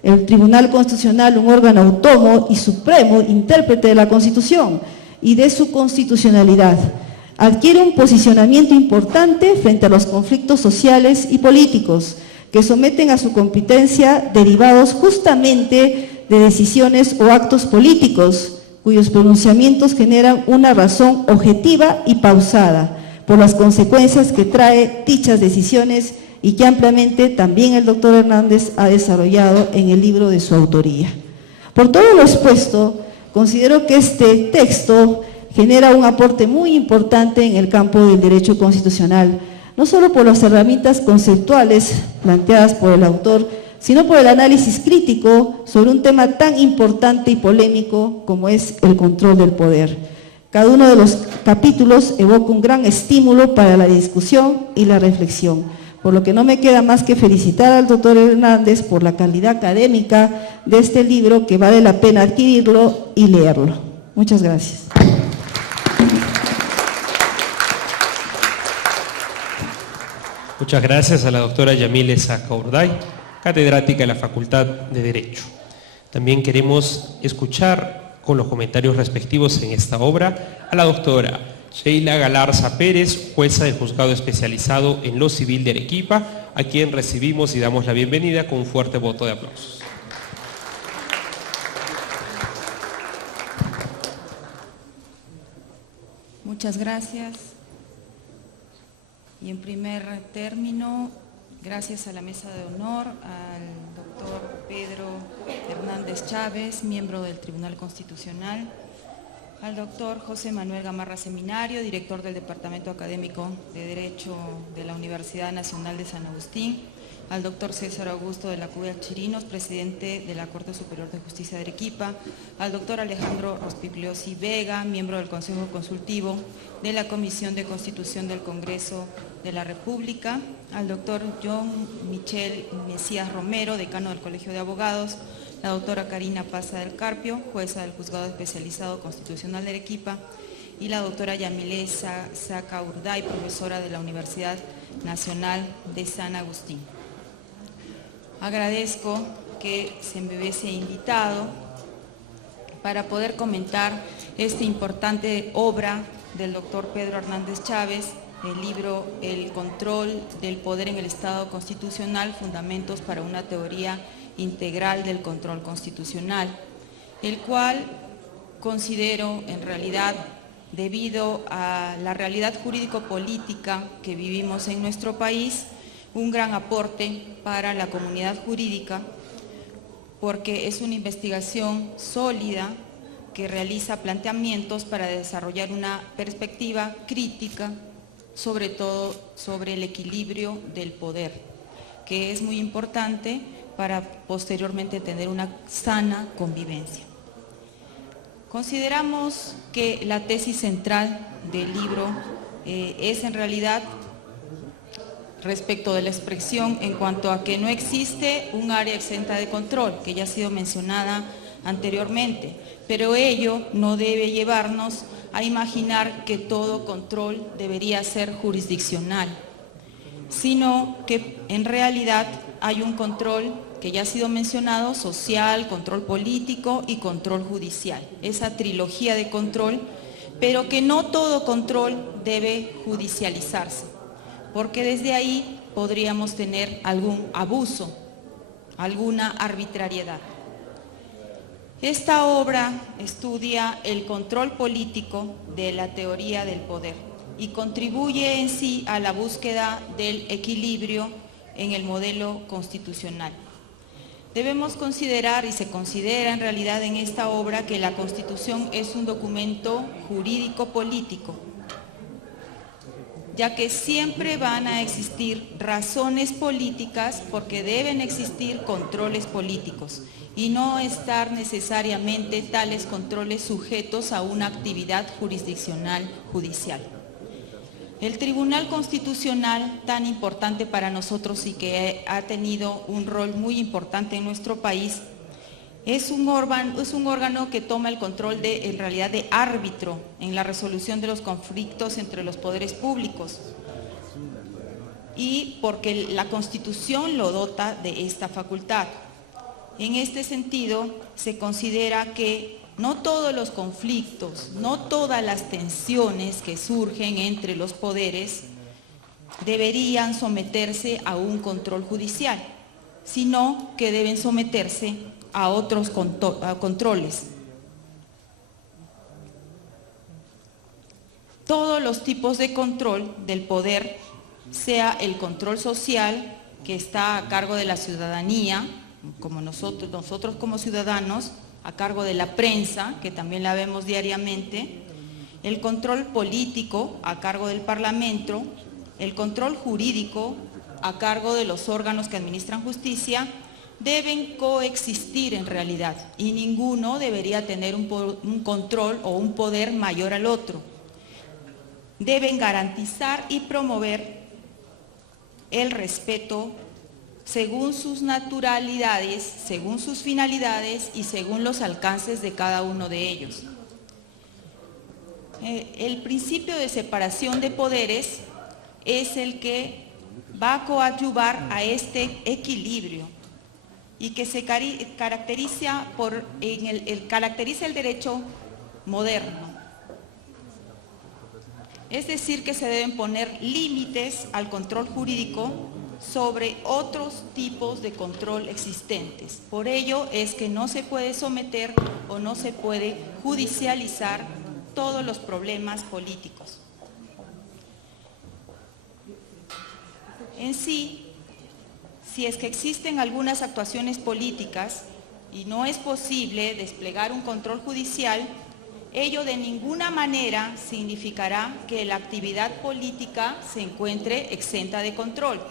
El Tribunal Constitucional, un órgano autónomo y supremo intérprete de la Constitución y de su constitucionalidad, adquiere un posicionamiento importante frente a los conflictos sociales y políticos que someten a su competencia derivados justamente de decisiones o actos políticos cuyos pronunciamientos generan una razón objetiva y pausada por las consecuencias que trae dichas decisiones y que ampliamente también el doctor Hernández ha desarrollado en el libro de su autoría. Por todo lo expuesto, considero que este texto genera un aporte muy importante en el campo del derecho constitucional, no solo por las herramientas conceptuales planteadas por el autor, sino por el análisis crítico sobre un tema tan importante y polémico como es el control del poder. Cada uno de los capítulos evoca un gran estímulo para la discusión y la reflexión, por lo que no me queda más que felicitar al doctor Hernández por la calidad académica de este libro, que vale la pena adquirirlo y leerlo. Muchas gracias. Muchas gracias a la doctora Yamile Sacaurday, catedrática de la Facultad de Derecho. También queremos escuchar con los comentarios respectivos en esta obra a la doctora Sheila Galarza Pérez, jueza del Juzgado Especializado en lo Civil de Arequipa, a quien recibimos y damos la bienvenida con un fuerte voto de aplausos. Muchas gracias. Y en primer término, gracias a la mesa de honor, al doctor Pedro Hernández Chávez, miembro del Tribunal Constitucional, al doctor José Manuel Gamarra Seminario, director del Departamento Académico de Derecho de la Universidad Nacional de San Agustín, al doctor César Augusto de la Cueva Chirinos, presidente de la Corte Superior de Justicia de Arequipa, al doctor Alejandro Rospigliosi Vega, miembro del Consejo Consultivo de la Comisión de Constitución del Congreso de la República, al doctor John Michel Mesías Romero, decano del Colegio de Abogados, la doctora Karina Paza del Carpio, jueza del Juzgado Especializado Constitucional de Arequipa, y la doctora Yamile Saca Urday, profesora de la Universidad Nacional de San Agustín. Agradezco que se me hubiese invitado para poder comentar esta importante obra del doctor Pedro Hernández Chávez, el libro El control del poder en el Estado constitucional, fundamentos para una teoría integral del control constitucional, el cual considero en realidad, debido a la realidad jurídico-política que vivimos en nuestro país, un gran aporte para la comunidad jurídica, porque es una investigación sólida que realiza planteamientos para desarrollar una perspectiva crítica, sobre todo sobre el equilibrio del poder, que es muy importante para posteriormente tener una sana convivencia. Consideramos que la tesis central del libro es en realidad respecto de la expresión en cuanto a que no existe un área exenta de control, que ya ha sido mencionada anteriormente, pero ello no debe llevarnos a imaginar que todo control debería ser jurisdiccional, sino que en realidad hay un control que ya ha sido mencionado, social, control político y control judicial, esa trilogía de control, pero que no todo control debe judicializarse, porque desde ahí podríamos tener algún abuso, alguna arbitrariedad. Esta obra estudia el control político de la teoría del poder y contribuye en sí a la búsqueda del equilibrio en el modelo constitucional. Debemos considerar, y se considera en realidad en esta obra, que la Constitución es un documento jurídico-político, ya que siempre van a existir razones políticas porque deben existir controles políticos y no estar necesariamente tales controles sujetos a una actividad jurisdiccional judicial. El Tribunal Constitucional, tan importante para nosotros y que ha tenido un rol muy importante en nuestro país, es un órgano que toma el control en realidad de árbitro en la resolución de los conflictos entre los poderes públicos, y porque la Constitución lo dota de esta facultad. En este sentido, se considera que no todos los conflictos, no todas las tensiones que surgen entre los poderes deberían someterse a un control judicial, sino que deben someterse a otros controles. Todos los tipos de control del poder, sea el control social, que está a cargo de la ciudadanía, como nosotros como ciudadanos, a cargo de la prensa, que también la vemos diariamente, el control político a cargo del Parlamento, el control jurídico a cargo de los órganos que administran justicia, deben coexistir en realidad y ninguno debería tener un control o un poder mayor al otro. Deben garantizar y promover el respeto según sus naturalidades, según sus finalidades y según los alcances de cada uno de ellos. El principio de separación de poderes es el que va a coadyuvar a este equilibrio y que se caracteriza caracteriza el derecho moderno. Es decir, que se deben poner límites al control jurídico sobre otros tipos de control existentes. Por ello es que no se puede someter o no se puede judicializar todos los problemas políticos. En sí, si es que existen algunas actuaciones políticas y no es posible desplegar un control judicial, ello de ninguna manera significará que la actividad política se encuentre exenta de control,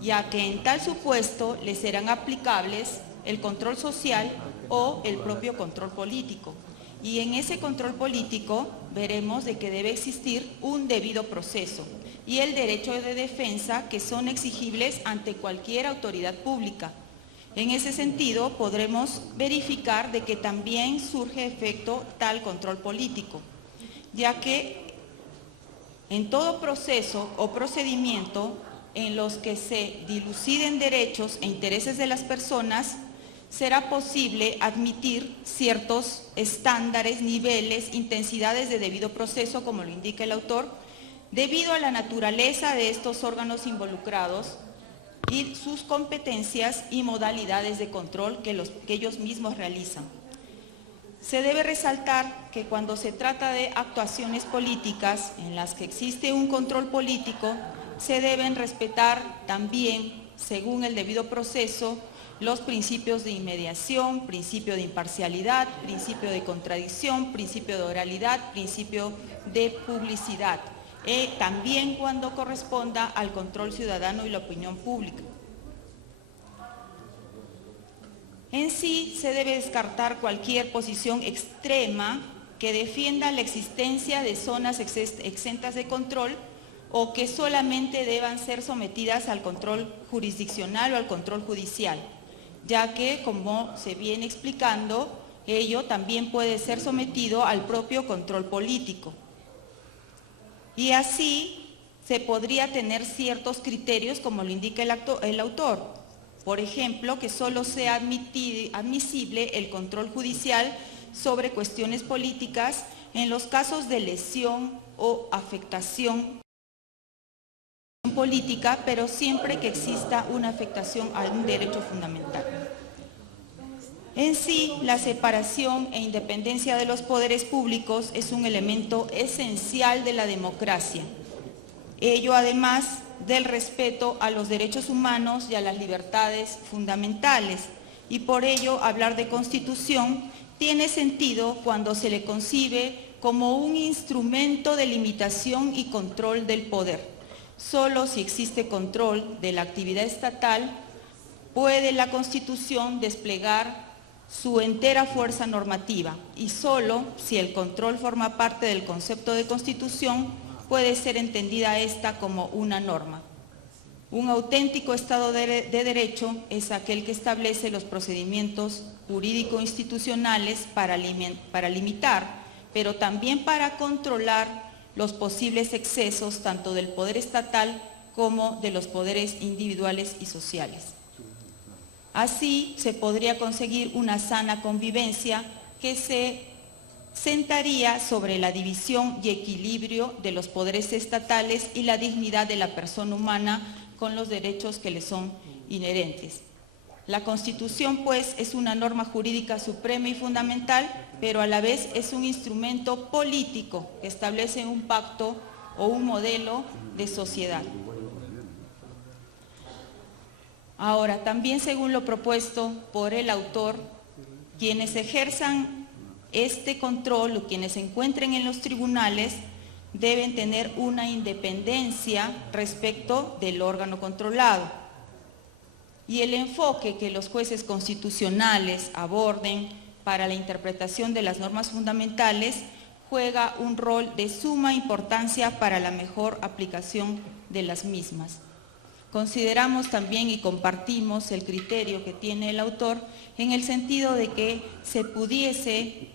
ya que en tal supuesto le serán aplicables el control social o el propio control político. Y en ese control político veremos de que debe existir un debido proceso y el derecho de defensa que son exigibles ante cualquier autoridad pública. En ese sentido, podremos verificar de que también surge efecto tal control político, ya que en todo proceso o procedimiento en los que se diluciden derechos e intereses de las personas, será posible admitir ciertos estándares, niveles, intensidades de debido proceso, como lo indica el autor, debido a la naturaleza de estos órganos involucrados y sus competencias y modalidades de control que ellos mismos realizan. Se debe resaltar que cuando se trata de actuaciones políticas en las que existe un control político, se deben respetar también, según el debido proceso, los principios de inmediación, principio de imparcialidad, principio de contradicción, principio de oralidad, principio de publicidad. También cuando corresponda al control ciudadano y la opinión pública. En sí, se debe descartar cualquier posición extrema que defienda la existencia de zonas exentas de control o que solamente deban ser sometidas al control jurisdiccional o al control judicial, ya que, como se viene explicando, ello también puede ser sometido al propio control político. Y así se podría tener ciertos criterios, como lo indica el autor. Por ejemplo, que solo sea admisible el control judicial sobre cuestiones políticas en los casos de lesión o afectación política, pero siempre que exista una afectación a un derecho fundamental. En sí, la separación e independencia de los poderes públicos es un elemento esencial de la democracia. Ello además del respeto a los derechos humanos y a las libertades fundamentales. Y por ello, hablar de Constitución tiene sentido cuando se le concibe como un instrumento de limitación y control del poder. Solo si existe control de la actividad estatal, puede la Constitución desplegar su entera fuerza normativa, y solo si el control forma parte del concepto de Constitución puede ser entendida esta como una norma. Un auténtico Estado de Derecho es aquel que establece los procedimientos jurídico-institucionales para limitar, pero también para controlar los posibles excesos tanto del poder estatal como de los poderes individuales y sociales. Así se podría conseguir una sana convivencia que se sentaría sobre la división y equilibrio de los poderes estatales y la dignidad de la persona humana con los derechos que le son inherentes. La Constitución, pues, es una norma jurídica suprema y fundamental, pero a la vez es un instrumento político que establece un pacto o un modelo de sociedad. Ahora, también según lo propuesto por el autor, quienes ejerzan este control o quienes se encuentren en los tribunales deben tener una independencia respecto del órgano controlado. Y el enfoque que los jueces constitucionales aborden para la interpretación de las normas fundamentales juega un rol de suma importancia para la mejor aplicación de las mismas. Consideramos también y compartimos el criterio que tiene el autor en el sentido de que se pudiese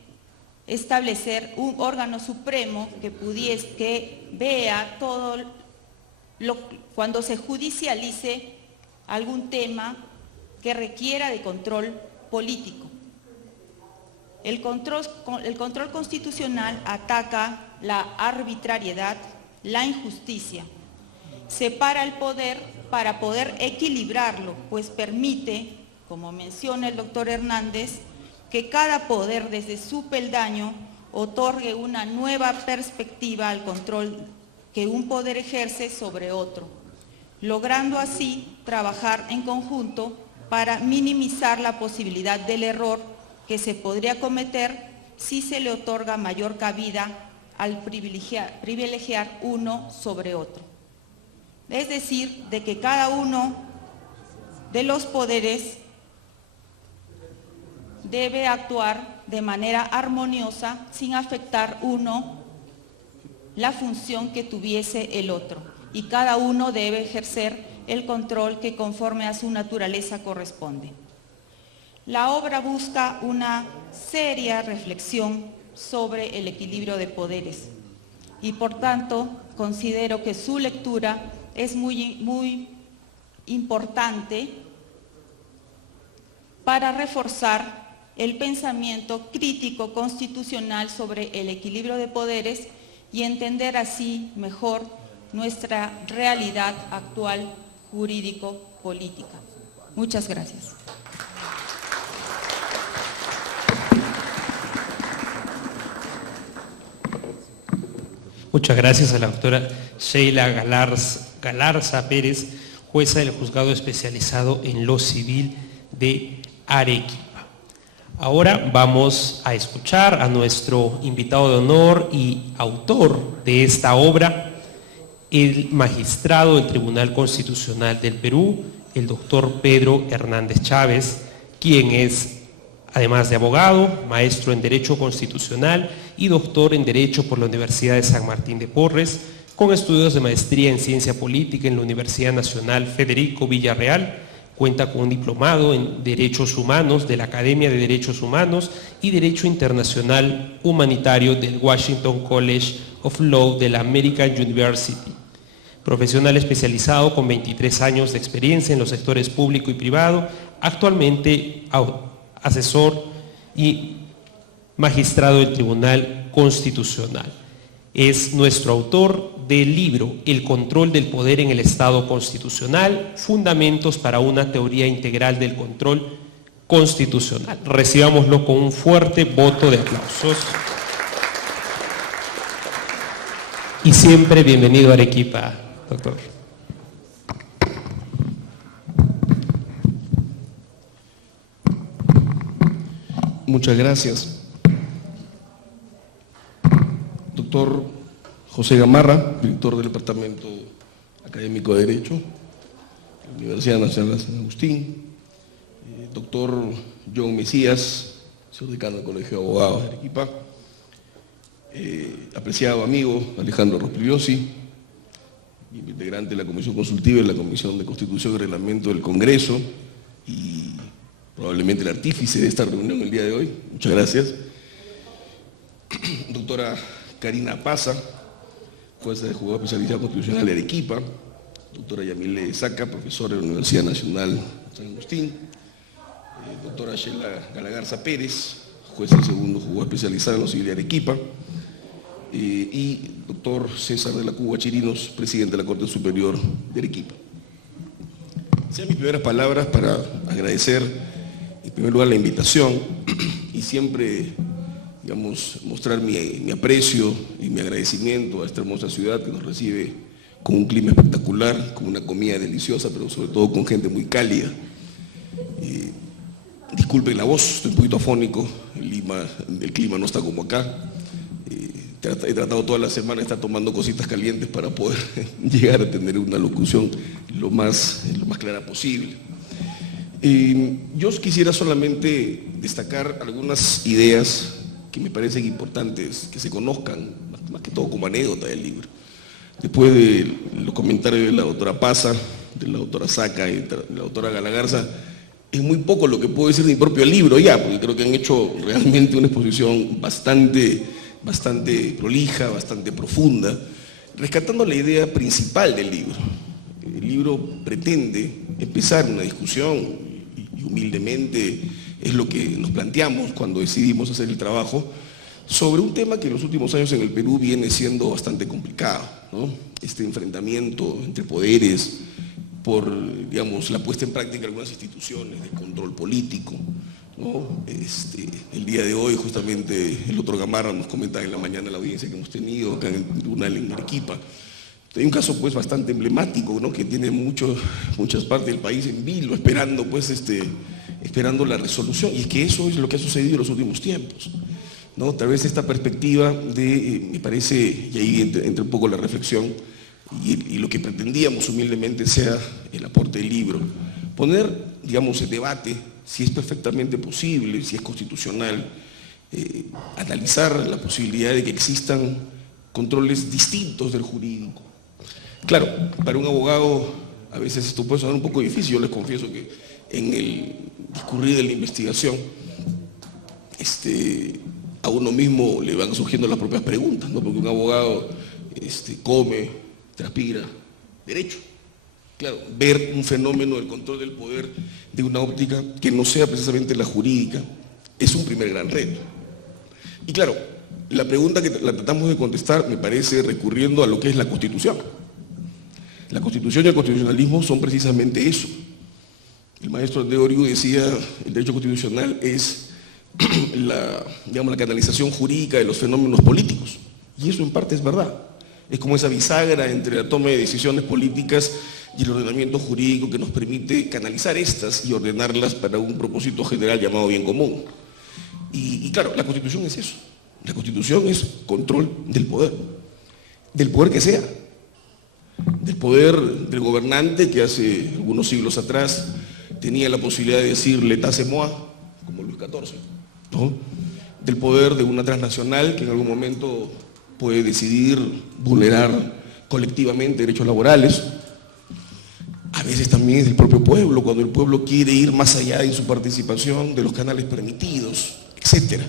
establecer un órgano supremo que vea todo cuando se judicialice algún tema que requiera de control político. El control constitucional ataca la arbitrariedad, la injusticia, separa el poder para poder equilibrarlo, pues permite, como menciona el doctor Hernández, que cada poder desde su peldaño otorgue una nueva perspectiva al control que un poder ejerce sobre otro. logrando así trabajar en conjunto para minimizar la posibilidad del error que se podría cometer si se le otorga mayor cabida al privilegiar uno sobre otro. Es decir, de que cada uno de los poderes debe actuar de manera armoniosa sin afectar uno la función que tuviese el otro, y cada uno debe ejercer el control que conforme a su naturaleza corresponde. La obra busca una seria reflexión sobre el equilibrio de poderes y por tanto considero que su lectura es muy importante para reforzar el pensamiento crítico constitucional sobre el equilibrio de poderes y entender así mejor nuestra realidad actual jurídico-política. Muchas gracias. Muchas gracias a la doctora Sheila Galarza Pérez, jueza del Juzgado Especializado en lo Civil de Arequipa. Ahora vamos a escuchar a nuestro invitado de honor y autor de esta obra, el magistrado del Tribunal Constitucional del Perú, el doctor Pedro Hernández Chávez, quien es, además de abogado, maestro en Derecho Constitucional y doctor en Derecho por la Universidad de San Martín de Porres, con estudios de maestría en Ciencia Política en la Universidad Nacional Federico Villarreal. Cuenta con un diplomado en Derechos Humanos de la Academia de Derechos Humanos y Derecho Internacional Humanitario del Washington College of Law de la American University. Profesional especializado con 23 años de experiencia en los sectores público y privado, actualmente asesor y magistrado del Tribunal Constitucional. Es nuestro autor del libro El control del poder en el Estado Constitucional, fundamentos para una teoría integral del control constitucional. Recibámoslo con un fuerte voto de aplausos. Y siempre bienvenido a Arequipa, doctor. Muchas gracias. Doctor José Gamarra, director del Departamento Académico de Derecho, Universidad Nacional de San Agustín. Doctor John Mesías, señor decano del Colegio de Abogados de Arequipa. Apreciado amigo Alejandro Rospigliosi, integrante de la Comisión Consultiva y la Comisión de Constitución y Reglamento del Congreso y probablemente el artífice de esta reunión el día de hoy. Muchas gracias. Doctora Karina Paza, jueza de Juzgado Especializado Constitucional de Arequipa. Doctora Yamile Saca, profesora de la Universidad Nacional San Agustín. Doctora Sheila Galarza Pérez, jueza del segundo Juzgado Especializado en lo Civil de Arequipa. Y doctor César de la Cuba Chirinos, presidente de la Corte Superior de Arequipa. Sean mis primeras palabras para agradecer en primer lugar la invitación y siempre, digamos, mostrar mi aprecio y mi agradecimiento a esta hermosa ciudad que nos recibe con un clima espectacular, con una comida deliciosa, pero sobre todo con gente muy cálida. Disculpen la voz, estoy un poquito afónico, el clima no está como acá. He tratado toda la semana de estar tomando cositas calientes para poder llegar a tener una locución lo más clara posible. Yo quisiera solamente destacar algunas ideas que me parecen importantes que se conozcan, más que todo como anécdota del libro. Después de los comentarios de la doctora Paza, de la doctora Saca y de la doctora Galarza, es muy poco lo que puedo decir de mi propio libro ya, porque creo que han hecho realmente una exposición bastante prolija, bastante profunda, rescatando la idea principal del libro. El libro pretende empezar una discusión y humildemente es lo que nos planteamos cuando decidimos hacer el trabajo sobre un tema que en los últimos años en el Perú viene siendo bastante complicado, ¿no? Este enfrentamiento entre poderes por, digamos, la puesta en práctica de algunas instituciones de control político, ¿no? El día de hoy justamente el doctor Gamarra nos comentaba en la mañana en la audiencia que hemos tenido acá en el tribunal en Arequipa Hay un caso pues bastante emblemático, ¿no?, que tiene muchas partes del país en vilo, esperando la resolución, y es que eso es lo que ha sucedido en los últimos tiempos, ¿no? Tal vez esta perspectiva de, me parece, y ahí entra un poco la reflexión, y lo que pretendíamos humildemente sea el aporte del libro, poner, digamos, en debate si es perfectamente posible, si es constitucional, analizar la posibilidad de que existan controles distintos del jurídico. Claro, para un abogado a veces esto puede sonar un poco difícil. Yo les confieso que en el discurrir de la investigación a uno mismo le van surgiendo las propias preguntas, ¿no? Porque un abogado come, transpira derecho. Claro, ver un fenómeno del control del poder de una óptica que no sea precisamente la jurídica es un primer gran reto. Y claro, la pregunta que la tratamos de contestar, me parece, recurriendo a lo que es la Constitución. La Constitución y el constitucionalismo son precisamente eso. El maestro André Oriu decía, el derecho constitucional es la canalización jurídica de los fenómenos políticos. Y eso en parte es verdad. Es como esa bisagra entre la toma de decisiones políticas y el ordenamiento jurídico que nos permite canalizar estas y ordenarlas para un propósito general llamado bien común. Y claro, la Constitución es eso. La Constitución es control del poder que sea. Del poder del gobernante que hace algunos siglos atrás tenía la posibilidad de decir l'état c'est moi, como Luis XIV, ¿no? Del poder de una transnacional que en algún momento puede decidir vulnerar colectivamente derechos laborales. A veces también es del propio pueblo, cuando el pueblo quiere ir más allá en su participación de los canales permitidos, etc.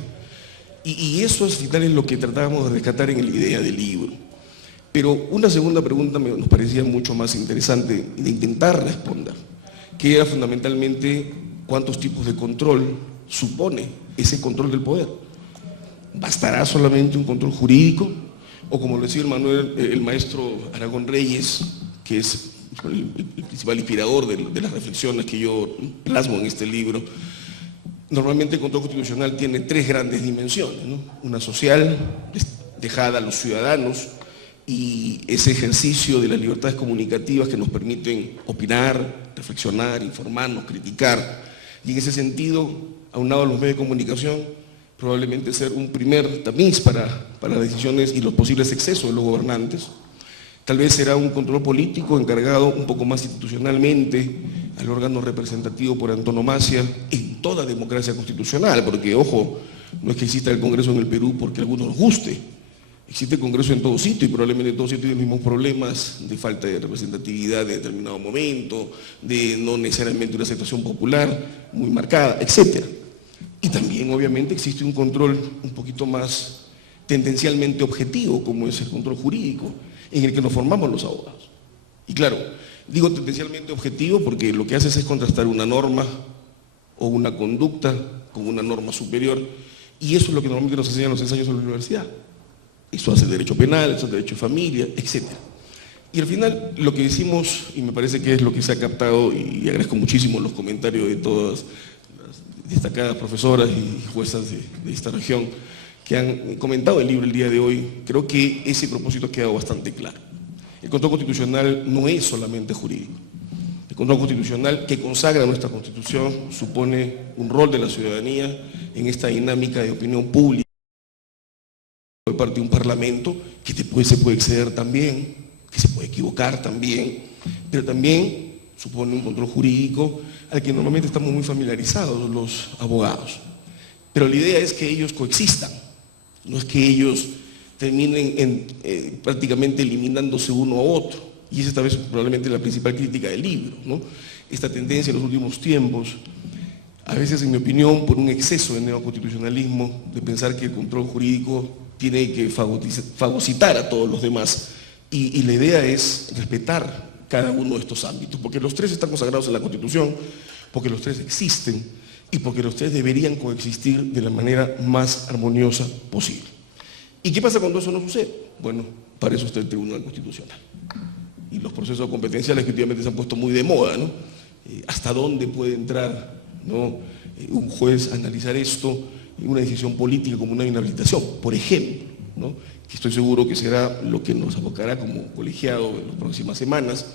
Y eso al final es lo que tratábamos de rescatar en la idea del libro. Pero una segunda pregunta nos parecía mucho más interesante de intentar responder, que era fundamentalmente cuántos tipos de control supone ese control del poder. ¿Bastará solamente un control jurídico? O como lo decía el maestro Aragón Reyes, que es el principal inspirador de las reflexiones que yo plasmo en este libro, normalmente el control constitucional tiene tres grandes dimensiones, ¿no? Una social, dejada a los ciudadanos, y ese ejercicio de las libertades comunicativas que nos permiten opinar, reflexionar, informarnos, criticar, y en ese sentido, aunado a los medios de comunicación, probablemente ser un primer tamiz para las decisiones y los posibles excesos de los gobernantes. Tal vez será un control político encargado un poco más institucionalmente al órgano representativo por antonomasia en toda democracia constitucional, porque, ojo, no es que exista el Congreso en el Perú porque a algunos nos guste. Existe el Congreso en todo sitio y probablemente en todo sitio hay los mismos problemas de falta de representatividad en determinado momento, de no necesariamente una aceptación popular muy marcada, etc. Y también obviamente existe un control un poquito más tendencialmente objetivo, como es el control jurídico, en el que nos formamos los abogados. Y claro, digo tendencialmente objetivo porque lo que haces es contrastar una norma o una conducta con una norma superior, y eso es lo que normalmente nos enseñan los ensayos en la universidad. Eso hace derecho penal, eso hace derecho de familia, etc. Y al final lo que decimos, y me parece que es lo que se ha captado, y agradezco muchísimo los comentarios de todas las destacadas profesoras y juezas de esta región que han comentado el libro el día de hoy, creo que ese propósito ha quedado bastante claro. El control constitucional no es solamente jurídico. El control constitucional que consagra nuestra Constitución supone un rol de la ciudadanía en esta dinámica de opinión pública por parte de un parlamento que se puede exceder también, que se puede equivocar también, pero también supone un control jurídico al que normalmente estamos muy familiarizados los abogados. Pero la idea es que ellos coexistan, no es que ellos terminen prácticamente eliminándose uno a otro. Y esa es tal vez probablemente la principal crítica del libro, ¿no? Esta tendencia en los últimos tiempos, a veces en mi opinión por un exceso de neoconstitucionalismo, de pensar que el control jurídico tiene que fagocitar a todos los demás. Y la idea es respetar cada uno de estos ámbitos, porque los tres están consagrados en la Constitución, porque los tres existen y porque los tres deberían coexistir de la manera más armoniosa posible. ¿Y qué pasa cuando eso no sucede? Bueno, para eso está el Tribunal Constitucional. Y los procesos competenciales que últimamente se han puesto muy de moda, ¿no? ¿Hasta dónde puede entrar, ¿no?, un juez a analizar esto, una decisión política como una inhabilitación, por ejemplo, ¿no? que estoy seguro que será lo que nos abocará como colegiado en las próximas semanas,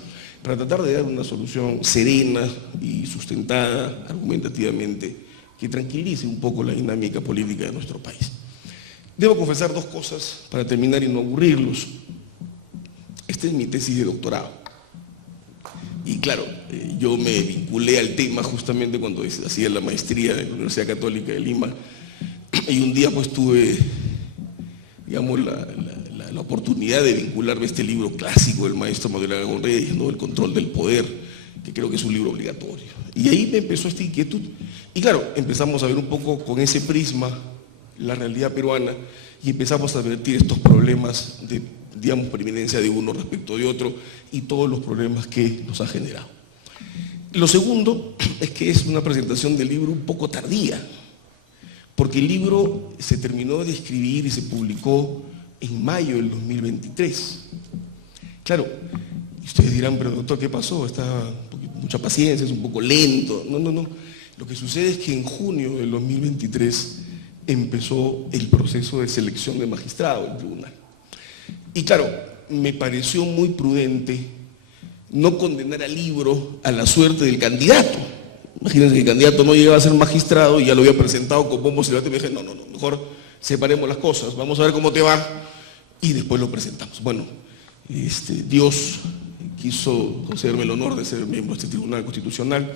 para tratar de dar una solución serena y sustentada argumentativamente que tranquilice un poco la dinámica política de nuestro país. Debo confesar dos cosas para terminar y no aburrirlos. Esta es mi tesis de doctorado. Y claro, yo me vinculé al tema justamente cuando hacía la maestría en la Universidad Católica de Lima, y un día pues tuve, digamos, la oportunidad de vincularme a este libro clásico del maestro Manuel Aragón Reyes, ¿no? El control del poder, que creo que es un libro obligatorio. Y ahí me empezó esta inquietud. Y claro, empezamos a ver un poco con ese prisma la realidad peruana y empezamos a advertir estos problemas de, digamos, preeminencia de uno respecto de otro y todos los problemas que nos ha generado. Lo segundo es que es una presentación del libro un poco tardía, porque el libro se terminó de escribir y se publicó en mayo del 2023. Claro, ustedes dirán, pero doctor, ¿qué pasó? Está mucha paciencia, es un poco lento. No. Lo que sucede es que en junio del 2023 empezó el proceso de selección de magistrado del tribunal. Y claro, me pareció muy prudente no condenar al libro a la suerte del candidato. Imagínense que el candidato no llegaba a ser magistrado y ya lo había presentado con bombos y platillos, y me dije, no, mejor separemos las cosas, vamos a ver cómo te va y después lo presentamos. Bueno, Dios quiso concederme el honor de ser miembro de este Tribunal Constitucional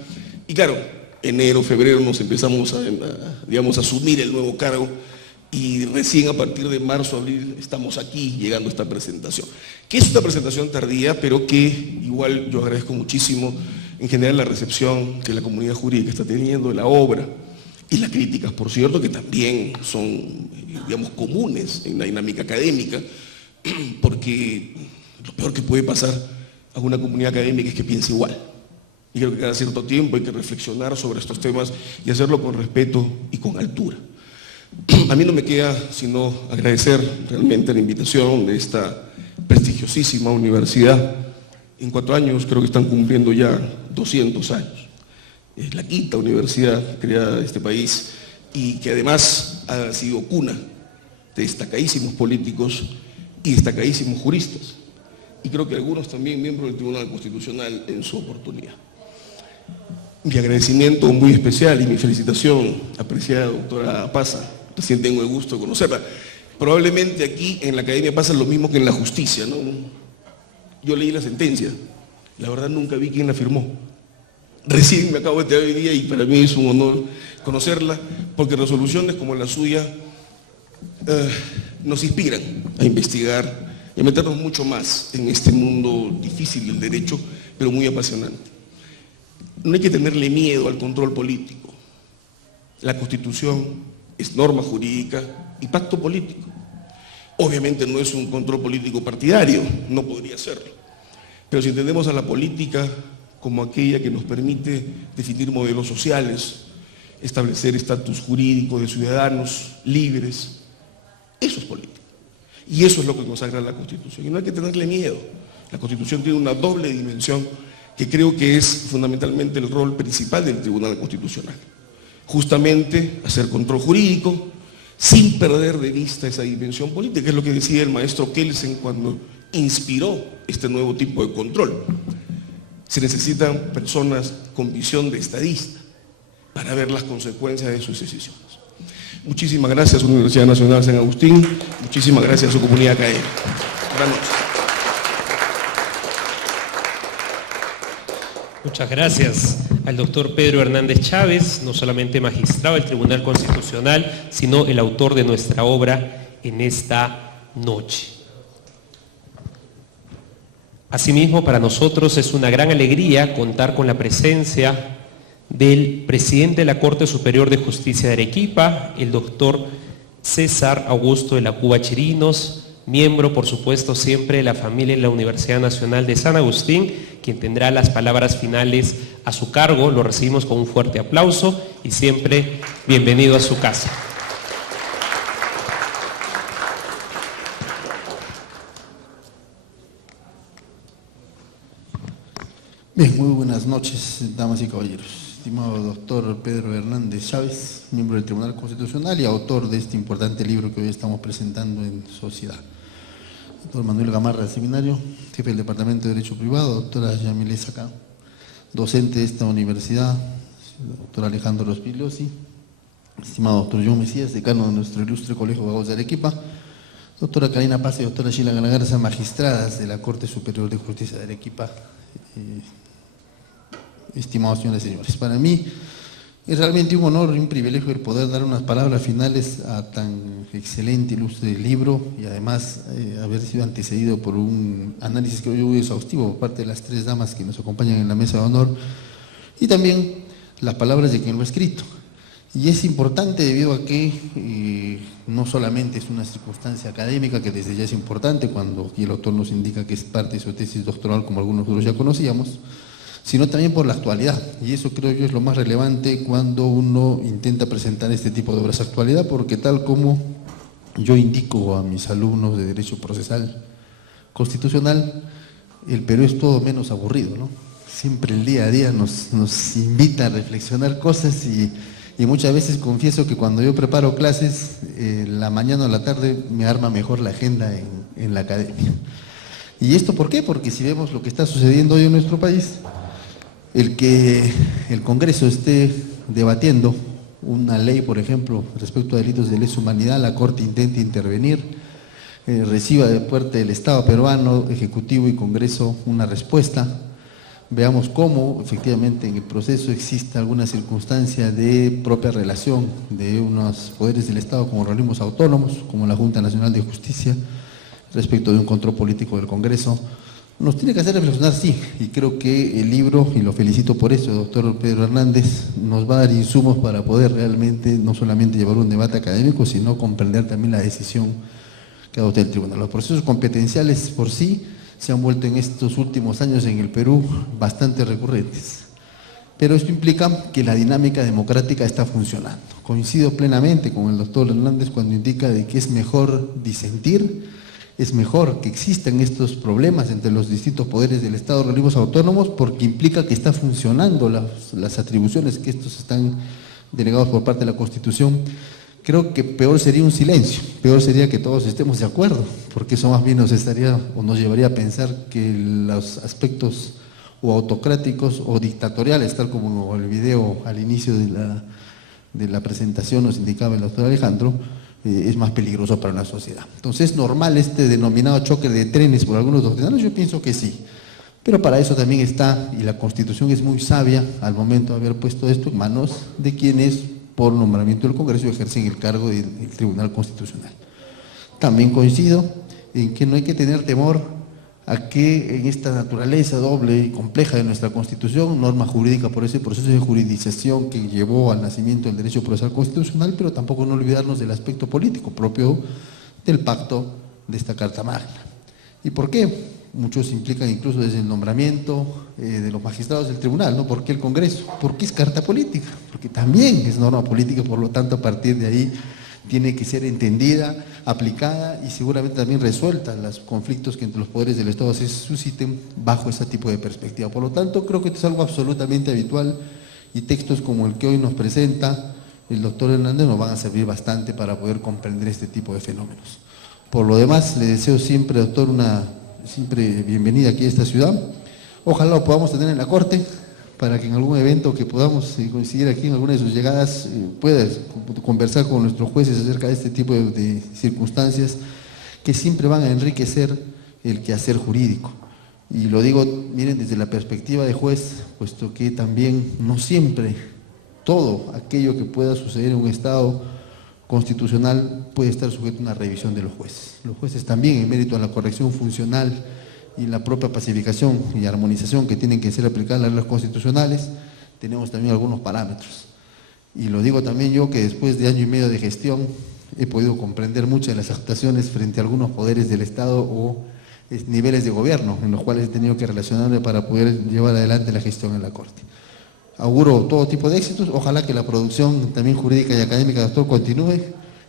y claro, enero, febrero nos empezamos a asumir el nuevo cargo y recién a partir de marzo, abril estamos aquí llegando a esta presentación, que es una presentación tardía, pero que igual yo agradezco muchísimo en general la recepción que la comunidad jurídica está teniendo de la obra y las críticas, por cierto, que también son, digamos, comunes en la dinámica académica, porque lo peor que puede pasar a una comunidad académica es que piense igual. Y creo que cada cierto tiempo hay que reflexionar sobre estos temas y hacerlo con respeto y con altura. A mí no me queda sino agradecer realmente la invitación de esta prestigiosísima universidad. En 4 años creo que están cumpliendo ya 200 años. Es la quinta universidad creada en este país y que además ha sido cuna de destacadísimos políticos y destacadísimos juristas. Y creo que algunos también miembros del Tribunal Constitucional en su oportunidad. Mi agradecimiento muy especial y mi felicitación, apreciada doctora Paza, recién tengo el gusto de conocerla. Probablemente aquí en la academia pasa lo mismo que en la justicia, ¿no? Yo leí la sentencia, la verdad nunca vi quién la firmó. Recién me acabo de enterar hoy día y para mí es un honor conocerla, porque resoluciones como la suya nos inspiran a investigar y a meternos mucho más en este mundo difícil del derecho, pero muy apasionante. No hay que tenerle miedo al control político. La Constitución es norma jurídica y pacto político. Obviamente no es un control político partidario, no podría serlo. Pero si entendemos a la política como aquella que nos permite definir modelos sociales, establecer estatus jurídico de ciudadanos libres, eso es política. Y eso es lo que consagra la Constitución. Y no hay que tenerle miedo. La Constitución tiene una doble dimensión que creo que es fundamentalmente el rol principal del Tribunal Constitucional. Justamente hacer control jurídico sin perder de vista esa dimensión política, que es lo que decía el maestro Kelsen cuando inspiró este nuevo tipo de control. Se necesitan personas con visión de estadista para ver las consecuencias de sus decisiones. Muchísimas gracias, Universidad Nacional San Agustín. Muchísimas gracias a su comunidad académica. Buenas noches. Muchas gracias al doctor Pedro Hernández Chávez, no solamente magistrado del Tribunal Constitucional, sino el autor de nuestra obra en esta noche. Asimismo, para nosotros es una gran alegría contar con la presencia del presidente de la Corte Superior de Justicia de Arequipa, el doctor César Augusto de la Cuba Chirinos, miembro, por supuesto, siempre de la familia de la Universidad Nacional de San Agustín, quien tendrá las palabras finales a su cargo. Lo recibimos con un fuerte aplauso y siempre bienvenido a su casa. Bien, muy buenas noches, damas y caballeros. Estimado doctor Pedro Hernández Chávez, miembro del Tribunal Constitucional y autor de este importante libro que hoy estamos presentando en sociedad. doctor Manuel Gamarra, seminario, jefe del Departamento de Derecho Privado, doctora Yamile Sacá, docente de esta universidad, doctor Alejandro Rospigliosi, estimado doctor John Mesías, decano de nuestro ilustre Colegio de Abogados de Arequipa, doctora Karina Paz y doctora Sheila Galagarza, magistradas de la Corte Superior de Justicia de Arequipa. Estimados señores y señores, para mí es realmente un honor y un privilegio el poder dar unas palabras finales a tan excelente, ilustre libro y además haber sido antecedido por un análisis que yo muy exhaustivo por parte de las tres damas que nos acompañan en la mesa de honor y también las palabras de quien lo ha escrito. Y es importante debido a que no solamente es una circunstancia académica, que desde ya es importante cuando aquí el autor nos indica que es parte de su tesis doctoral, como algunos otros ya conocíamos, sino también por la actualidad. Y eso creo yo es lo más relevante cuando uno intenta presentar este tipo de obras. Actualidad, porque tal como yo indico a mis alumnos de Derecho Procesal Constitucional, el Perú es todo menos aburrido, ¿no? Siempre el día a día nos invita a reflexionar cosas y muchas veces confieso que cuando yo preparo clases, la mañana o la tarde me arma mejor la agenda en la academia. ¿Y esto por qué? Porque si vemos lo que está sucediendo hoy en nuestro país, el que el Congreso esté debatiendo una ley, por ejemplo, respecto a delitos de lesa humanidad, la Corte intenta intervenir, reciba de parte del Estado peruano, Ejecutivo y Congreso una respuesta. Veamos cómo efectivamente en el proceso existe alguna circunstancia de propia relación de unos poderes del Estado como organismos autónomos, como la Junta Nacional de Justicia, respecto de un control político del Congreso. Nos tiene que hacer reflexionar, sí, y creo que el libro, y lo felicito por eso, doctor Pedro Hernández, nos va a dar insumos para poder realmente no solamente llevar un debate académico, sino comprender también la decisión que adopta el tribunal. Los procesos competenciales por sí se han vuelto en estos últimos años en el Perú bastante recurrentes. Pero esto implica que la dinámica democrática está funcionando. Coincido plenamente con el doctor Hernández cuando indica de que es mejor disentir, es mejor que existan estos problemas entre los distintos poderes del Estado, organismos autónomos, porque implica que está funcionando las atribuciones que estos están delegados por parte de la Constitución. Creo que peor sería un silencio, peor sería que todos estemos de acuerdo, porque eso más bien nos llevaría a pensar que los aspectos o autocráticos o dictatoriales, tal como el video al inicio de la presentación nos indicaba el doctor Alejandro, es más peligroso para una sociedad. Entonces, ¿es normal este denominado choque de trenes por algunos doctrinarios? Yo pienso que sí, pero para eso también está, y la Constitución es muy sabia al momento de haber puesto esto en manos de quienes, por nombramiento del Congreso, ejercen el cargo del Tribunal Constitucional. También coincido en que no hay que tener temor a que en esta naturaleza doble y compleja de nuestra Constitución, norma jurídica por ese proceso de juridización que llevó al nacimiento del derecho procesal constitucional, pero tampoco no olvidarnos del aspecto político propio del pacto de esta Carta Magna. ¿Y por qué? Muchos implican incluso desde el nombramiento de los magistrados del tribunal, ¿no? ¿Por qué el Congreso? Porque es carta política, porque también es norma política, por lo tanto a partir de ahí tiene que ser entendida, aplicada y seguramente también resuelta los conflictos que entre los poderes del Estado se susciten bajo ese tipo de perspectiva. Por lo tanto, creo que esto es algo absolutamente habitual y textos como el que hoy nos presenta el doctor Hernández nos van a servir bastante para poder comprender este tipo de fenómenos. Por lo demás, le deseo siempre, doctor, una bienvenida aquí a esta ciudad. Ojalá lo podamos tener en la Corte, para que en algún evento que podamos coincidir aquí en alguna de sus llegadas pueda conversar con nuestros jueces acerca de este tipo de circunstancias que siempre van a enriquecer el quehacer jurídico. Y lo digo, miren, desde la perspectiva de juez, puesto que también no siempre todo aquello que pueda suceder en un Estado constitucional puede estar sujeto a una revisión de los jueces. Los jueces también, en mérito a la corrección funcional y la propia pacificación y armonización que tienen que ser aplicadas las leyes constitucionales, tenemos también algunos parámetros. Y lo digo también yo que después de año y medio de gestión he podido comprender muchas de las actuaciones frente a algunos poderes del Estado o niveles de gobierno en los cuales he tenido que relacionarme para poder llevar adelante la gestión en la Corte. Auguro todo tipo de éxitos, ojalá que la producción también jurídica y académica, doctor, continúe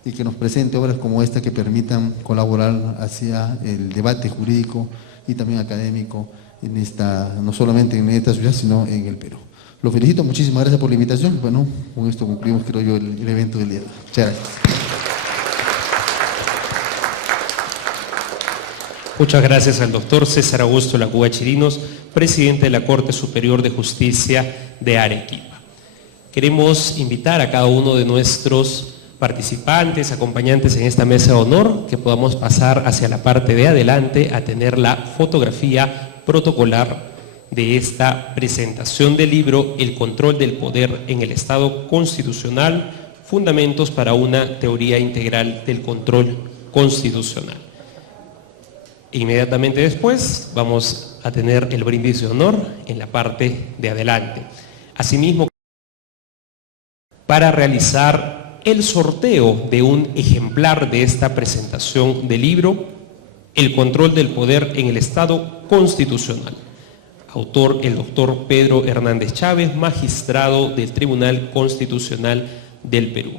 y que nos presente obras como esta que permitan colaborar hacia el debate jurídico y también académico en no solamente en esta ciudad, sino en el Perú. Lo felicito, muchísimas gracias por la invitación. Bueno, con esto concluimos, creo yo, el evento del día de hoy. Muchas gracias. Muchas gracias al doctor César Augusto Lacuga Chirinos, presidente de la Corte Superior de Justicia de Arequipa. Queremos invitar a cada uno de nuestros participantes, acompañantes en esta mesa de honor, que podamos pasar hacia la parte de adelante a tener la fotografía protocolar de esta presentación del libro El control del poder en el Estado constitucional, fundamentos para una teoría integral del control constitucional. Inmediatamente después vamos a tener el brindis de honor en la parte de adelante. Asimismo, para realizar el sorteo de un ejemplar de esta presentación del libro, El control del poder en el Estado constitucional. Autor, el doctor Pedro Hernández Chávez, magistrado del Tribunal Constitucional del Perú.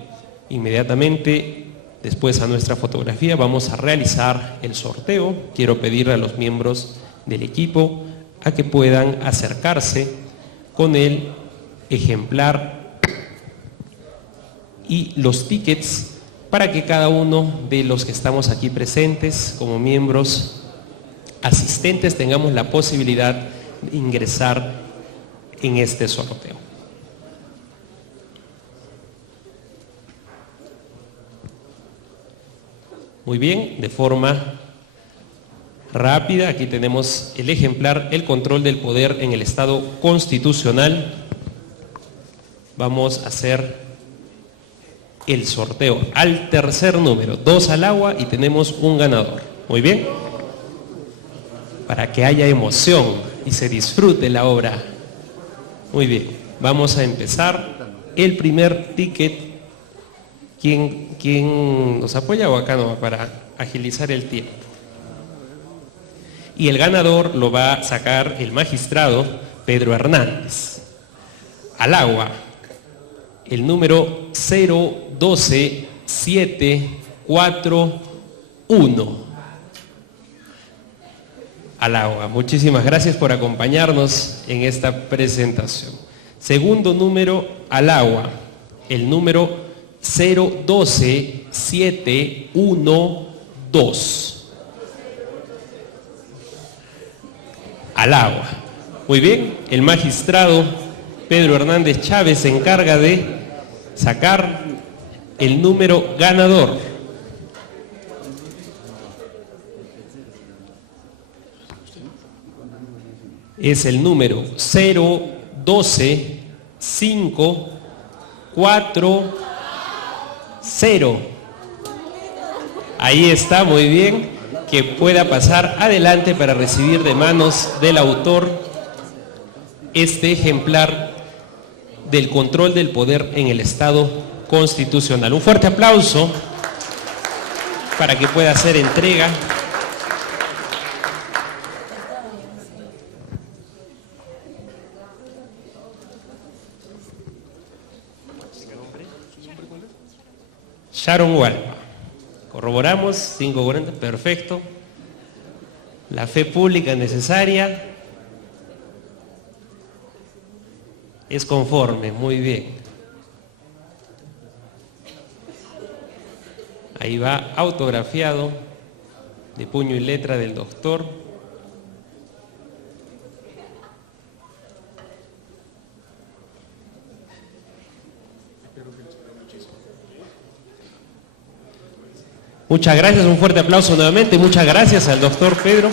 Inmediatamente después a nuestra fotografía vamos a realizar el sorteo. Quiero pedirle a los miembros del equipo a que puedan acercarse con el ejemplar y los tickets para que cada uno de los que estamos aquí presentes como miembros asistentes tengamos la posibilidad de ingresar en este sorteo. Muy bien, de forma rápida, aquí tenemos el ejemplar, El control del poder en el Estado constitucional. Vamos a hacer el sorteo al tercer número, 2 al agua, y tenemos un ganador. Muy bien, para que haya emoción y se disfrute la obra. Muy bien, vamos a empezar. El primer ticket, ¿quién nos apoya o acá no? Para agilizar el tiempo. Y el ganador lo va a sacar el magistrado Pedro Hernández. Al agua, el número 012741. Al agua. Muchísimas gracias por acompañarnos en esta presentación. Segundo número, al agua, el número 012712. Al agua. Muy bien, el magistrado Pedro Hernández Chávez se encarga de sacar el número ganador. Es el número 012540. Ahí está, muy bien, que pueda pasar adelante para recibir de manos del autor este ejemplar del control del poder en el Estado constitucional. Un fuerte aplauso para que pueda hacer entrega. Sharon Hualpa. Corroboramos, 540, perfecto. La fe pública necesaria es conforme, muy bien. Ahí va autografiado de puño y letra del doctor. Muchas gracias, un fuerte aplauso nuevamente, muchas gracias al doctor Pedro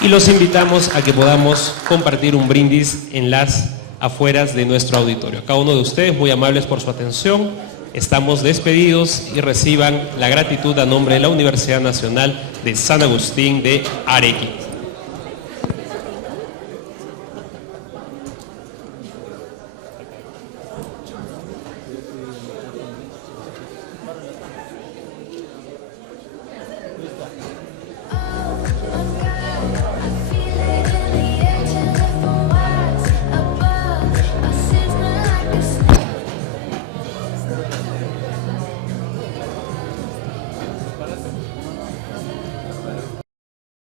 y los invitamos a que podamos compartir un brindis en las afueras de nuestro auditorio. Cada uno de ustedes muy amables por su atención, estamos despedidos y reciban la gratitud a nombre de la Universidad Nacional de San Agustín de Arequipa.